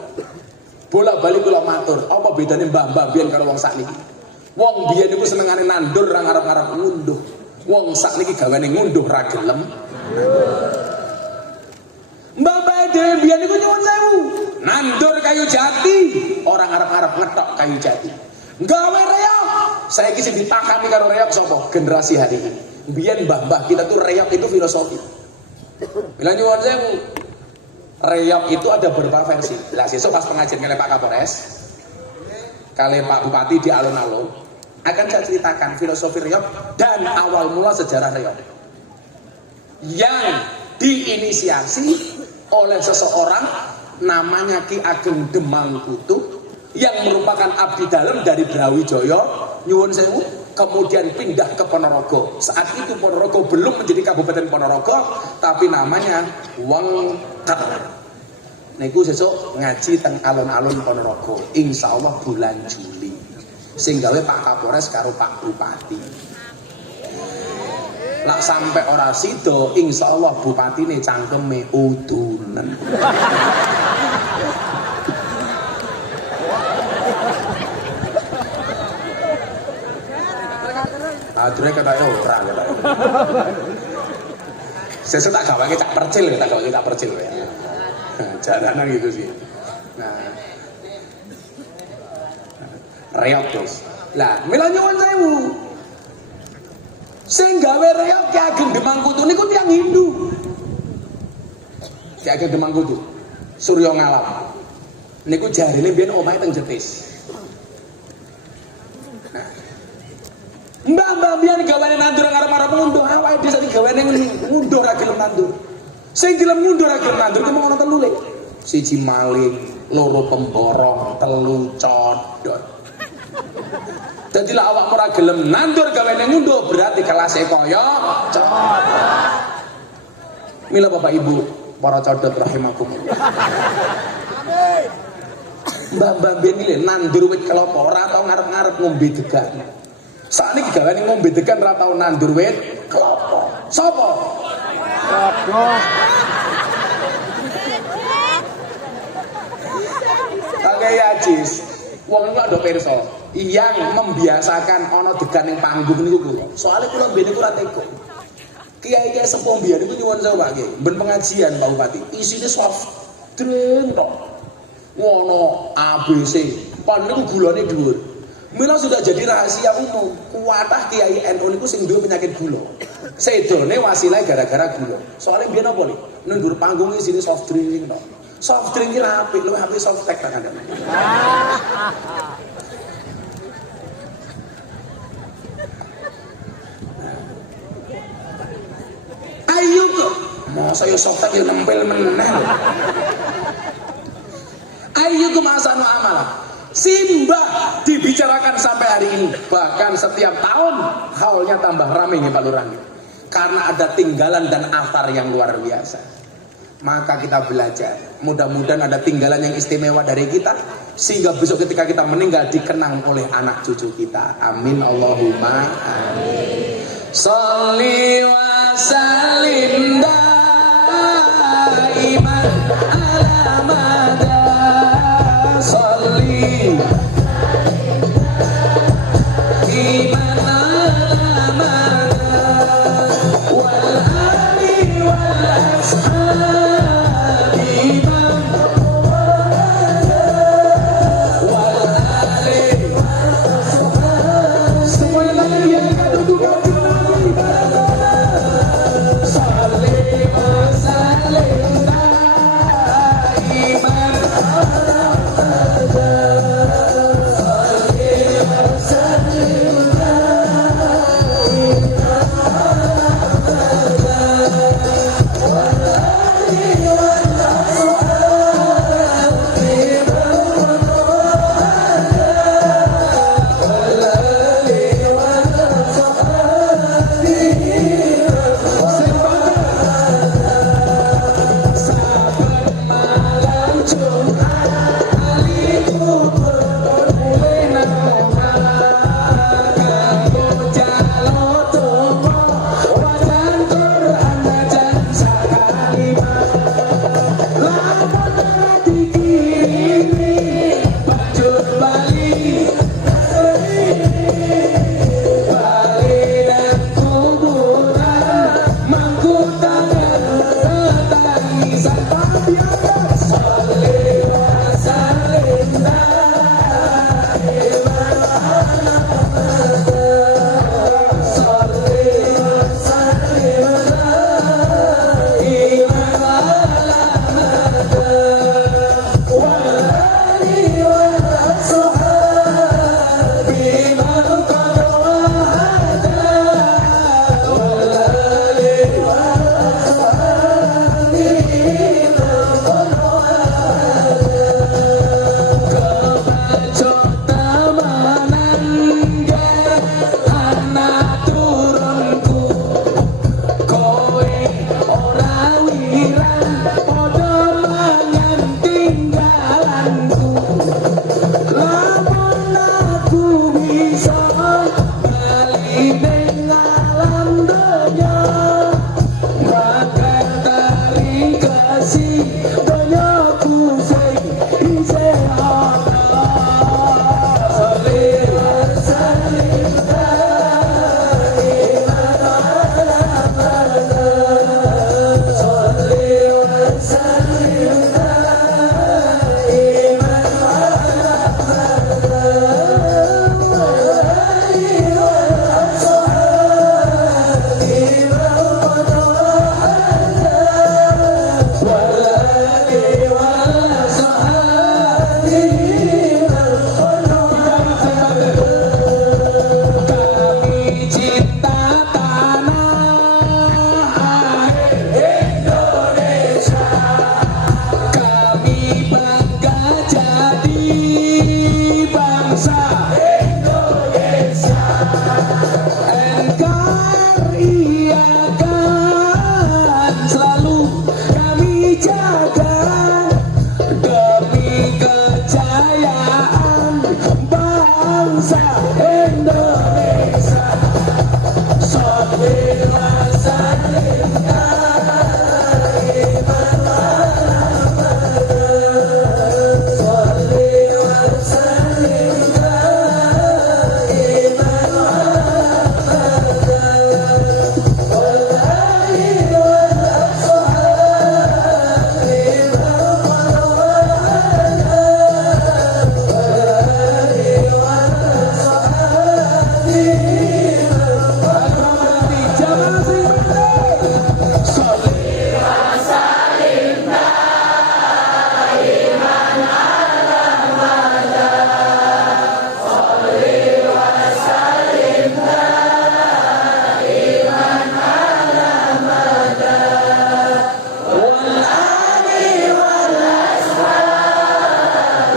Bolak-balik kula matur, apa bedane mbah-mbah biyen karo wong sakniki? Wong biyen niku senengane nandur ra ngarep-ngarep ngunduh. Wong sakniki gawane ngunduh ra gelem. Mbah-mbah dhewe biyen niku nyuwun sewu, nandur kayu jati, ora ngarep-ngarep ngetok kayu jati. Gawe reog. Saiki sing dipakani karo reog sapa? Generasi hari ini. Biyen mbah-mbah kita tuh reog itu filosofi. Bilang nyuwun sewu. Reog itu ada beberapa versi. Lah sesuk pas pengajian kali Pak Kapolres, kali Pak Bupati di alun-alun, akan saya ceritakan filosofi reog dan awal mula sejarah reog yang diinisiasi oleh seseorang namanya Ki Ageng Demangkutu yang merupakan abdi dalam dari Brawijaya nyuwun sewu, kemudian pindah ke Ponorogo. Saat itu Ponorogo belum menjadi Kabupaten Ponorogo, tapi namanya Wengker. Niku sesuk ngaji teng alun-alun Ponorogo, insya Allah bulan Juli. Sing gawe Pak Kapolres karo Pak Bupati. Lak sampai ora sida, insya Allah bupatine cangkeme udunen. Adure kata ora kata. Sesuk tak gawake cak percil, tak gawake cak percil ya. Jalanan gitu sih. Nah, reog terus. Lah, mila nyuwun sewu. Sing gawe reog Ki Ageng Demangkutu niku tiyang Hindu. Ki Ageng Demangkutu, Surya Ngalam. Niku jarine biyen omahe teng Jetis. Mbah biyen gawane nandur ngarep-arep ngunduh awake dhewe sak gawane ngunduh ra gelem nandur. Sing gelem ngunduh ra gelem nandur ki mung ana telu le. Siji maling, loro pemborong, telu codot. Dadi lek awakmu ora gelem nandur gawane ngunduh berarti kelase kaya codot. Mila Bapak Ibu, para codot rahimakumullah. Mbah biyen iki nandur wit kelapa ora tau ngarep-ngarep ngombe degan. Saat ini gawane ngombe degan ra tau nandur wit kelapa. Sapa? Waduh. Kakek Yajis, wong niku ndo pirsa, yang membiasakan ana degan ning panggung niku kula. Soale kula mbene ora teko. Kiai-kiai sepuh mbiyen niku nyuwun sewu Pak Kiai, ben pengajian Pak Bupati. Isine soft drink tok. Ngono ABC, pan niku gulane dhuwur. Mila sudah jadi rahasia umum, kuatah Kiai NU niku sing duwe penyakit gula. Sedone wasilah gara-gara gula. Soalnya biyen apa nih? Nundur panggung isine soft drink tok. Soft drink iki apik, luwih apik soft tech tak kandhane. Ayo kok, masa yo soft tech yo nempel meneh. Ayo ke masa no amalah. Simbah dibicarakan sampai hari ini, bahkan setiap tahun haulnya tambah ramai nih Pak Lurah, karena ada tinggalan dan athar yang luar biasa. Maka kita belajar, mudah-mudahan ada tinggalan yang istimewa dari kita, sehingga besok ketika kita meninggal dikenang oleh anak cucu kita. Amin Allahumma amin. Sholli wa sallim daiman ala mada sholli iman ala mada wal ali wal ashabi wal ali semuanya lagi yang duduk sholli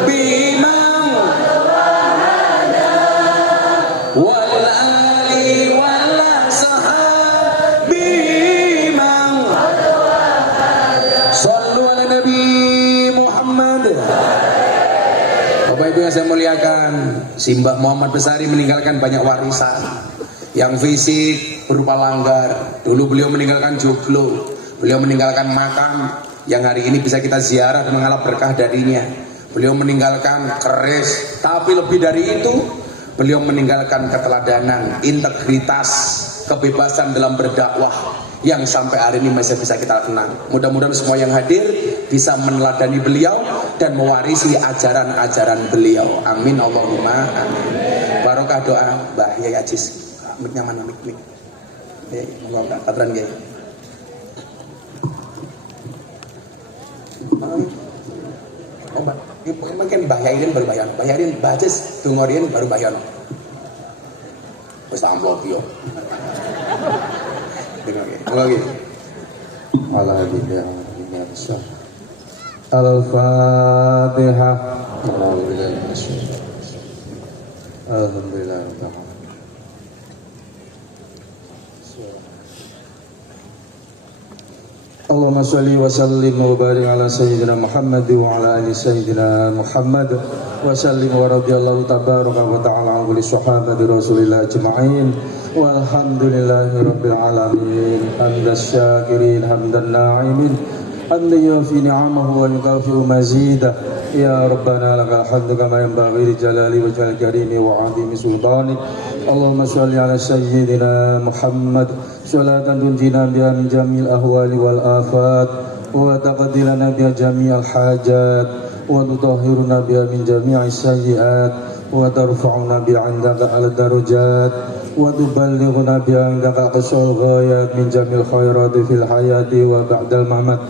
bimang wal ali wal sahabi bimang sallu ala nabi Muhammad. Bapak Ibu yang saya muliakan, si Mbak Muhammad Besari meninggalkan banyak warisan. Yang fisik berupa langgar. Dulu beliau meninggalkan joglo, beliau meninggalkan makam yang hari ini bisa kita ziarah dan mengalap berkah darinya. Beliau meninggalkan keris, tapi lebih dari itu beliau meninggalkan keteladanan, integritas, kebebasan dalam berdakwah yang sampai hari ini masih bisa kita kenang. Mudah-mudahan semua yang hadir bisa meneladani beliau dan mewarisi ajaran-ajaran beliau. Amin Allahumma amin. Barokah doa Mbah Yai Ajis. Miknya mana mik? Monggo Kak Patran nggih. Oh, Mbak, mungkin Mbah Yai baru bayan. Mbah Yai Mbah Ajis donga riyen baru bayan. Wis amplop yo. Dengar nggih. Monggo nggih. Wala bidah ini bisa. Al-Fatihah. Alhamdulillah. Allahumma sholli wa sallim wa barik ala sayyidina Muhammad wa ala ali sayyidina Muhammad wa sallim wa radiyallahu tabaraka wa ta'ala an kulli sahabati Rasulillah ajma'in walhamdulillahi rabbil alamin hamdas syakirin hamdan na'imin hamdan yufi ni'amahu wa yukafi'u mazidah ya rabbana lakal hamdu kama yanbaghi li jalali wa jalali karimi wa 'azimi sultanik. Allahumma sholli ala sayyidina Muhammad salatan tunjina biha min jamil ahwali wal afat wa taqdilana biha jami'al hajat wa tutahhiruna biha min jami'is sayyi'at wa tarfa'una biha 'indaka ala darajat wa tuballighuna biha 'indaka aqsal ghayat min jamil khairati fil hayati wa ba'dal mamat.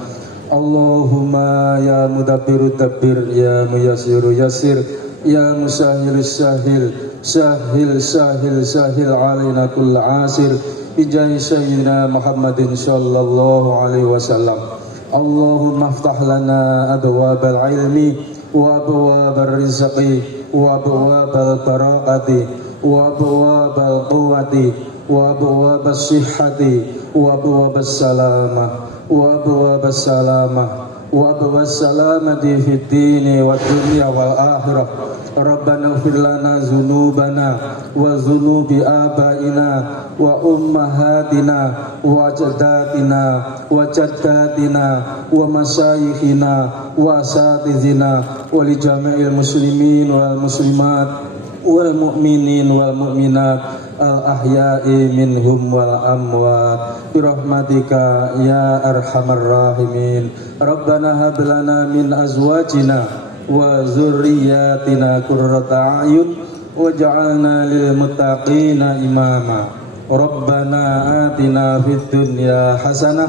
Allahumma ya mudabbiru dabbir ya muyassiru yassir ya musahhil sahil sahil sahil sahil alaina kull asir bijahi sayyidina Muhammadin sallallahu alaihi wasallam. Allahumma aftah lana abwabal ilmi wa abwabal rizqi wa abwabal barakati wa abwabal quwwati wa abwabal sihhati wa abwabal salamah wa abwabal salamah wa abwabal salamati fid dini wad dunya wal akhirah. Rabbana ighfir lana dzunubana wa dzunubi abaina wa ummahatina wa ajdatina wa jaddatina wa masyayikhina wa asatizina wa li jami'il muslimin wal muslimat wal mu'minin wal mu'minat al ahya'i minhum wal amwat bi rahmatika ya arhamar rahimin. Rabbana hab lana min azwajina wa zurriyatina qurrata a'yun waj'alna lil muttaqina imama. Rabbana atina fid dunya hasanah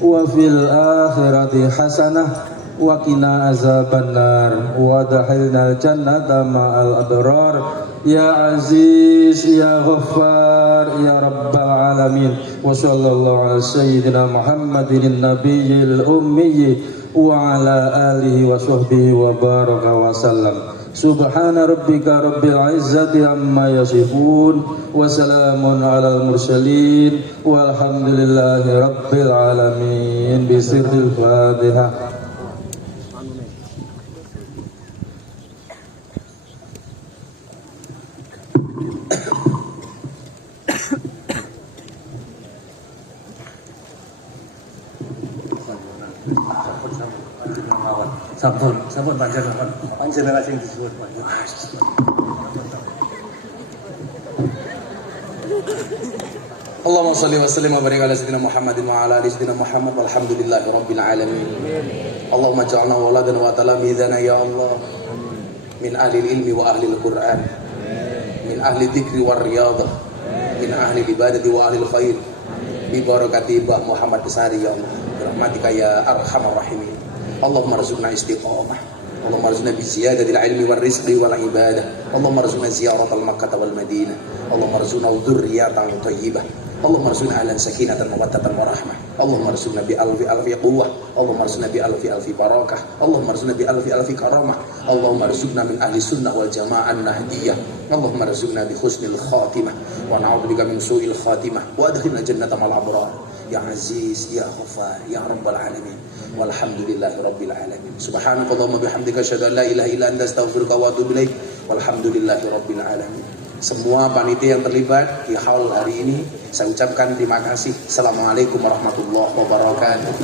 wa fil akhirati hasanah wa qina azabannar wa adkhilnal jannata ma'al abrar ya aziz ya ghaffar ya rabbal alamin. Wa sallallahu ala sayyidina Muhammadin nabiyil ummi wa ala alihi wa sahbihi wa baraka wa sallam. Subhana rabbika rabbil izzati amma yasifun wa salamun alal mursalin walhamdulillahi rabbil alamin. Bisirril Fatihah. Sampun panjenengan sing disuwun. Allahumma shalli wa sallim wa barik ala sayyidina Muhammadin wa ala ali sayyidina Muhammad walhamdulillahi rabbil alamin. Allahumma ja'alna auladan wa talamidana ya Allah min ahli ilmi wa ahli al-Qur'an min ahli dzikri war riyadah min ahli ibadati wa ahli al-khair bi barakati Muhammad Besari ya Allah rahmatika ya arhamar rahimin. Allahumma arzuqna istiqamah, Allahumma arzuqna bi ziyadatil ilmi war rizqi wal ibadah, Allahumma arzuqna ziyaratal Makkah wal Madinah, Allahumma arzuqna dzurriyyatan thayyibah, Allahumma arzuqna ahlan sakinatan wa mawaddatan wa rahmah. Allahumma arzuqna bi alfi quwwah. Allahumma arzuqna bi alfi barakah. Allahumma arzuqna bi alfi karamah. Allahumma arzuqna min ahli sunnah wal jamaah nahdiyah. Allahumma arzuqna bi husnil khatimah wa na'udzubika min su'il khatimah wa adkhilna jannata ma'al abrar. Ya Aziz, Ya Ghaffar, Ya Rabbal Alamin. Walhamdulillahi Rabbil Alamin. Subhanakallahumma bihamdika asyhadu an la ilaha illa anta astaghfiruka wa atubu ilaik. Walhamdulillahi Rabbil Alamin. Semua panitia yang terlibat di haul hari ini saya ucapkan terima kasih. Assalamualaikum warahmatullahi wabarakatuh.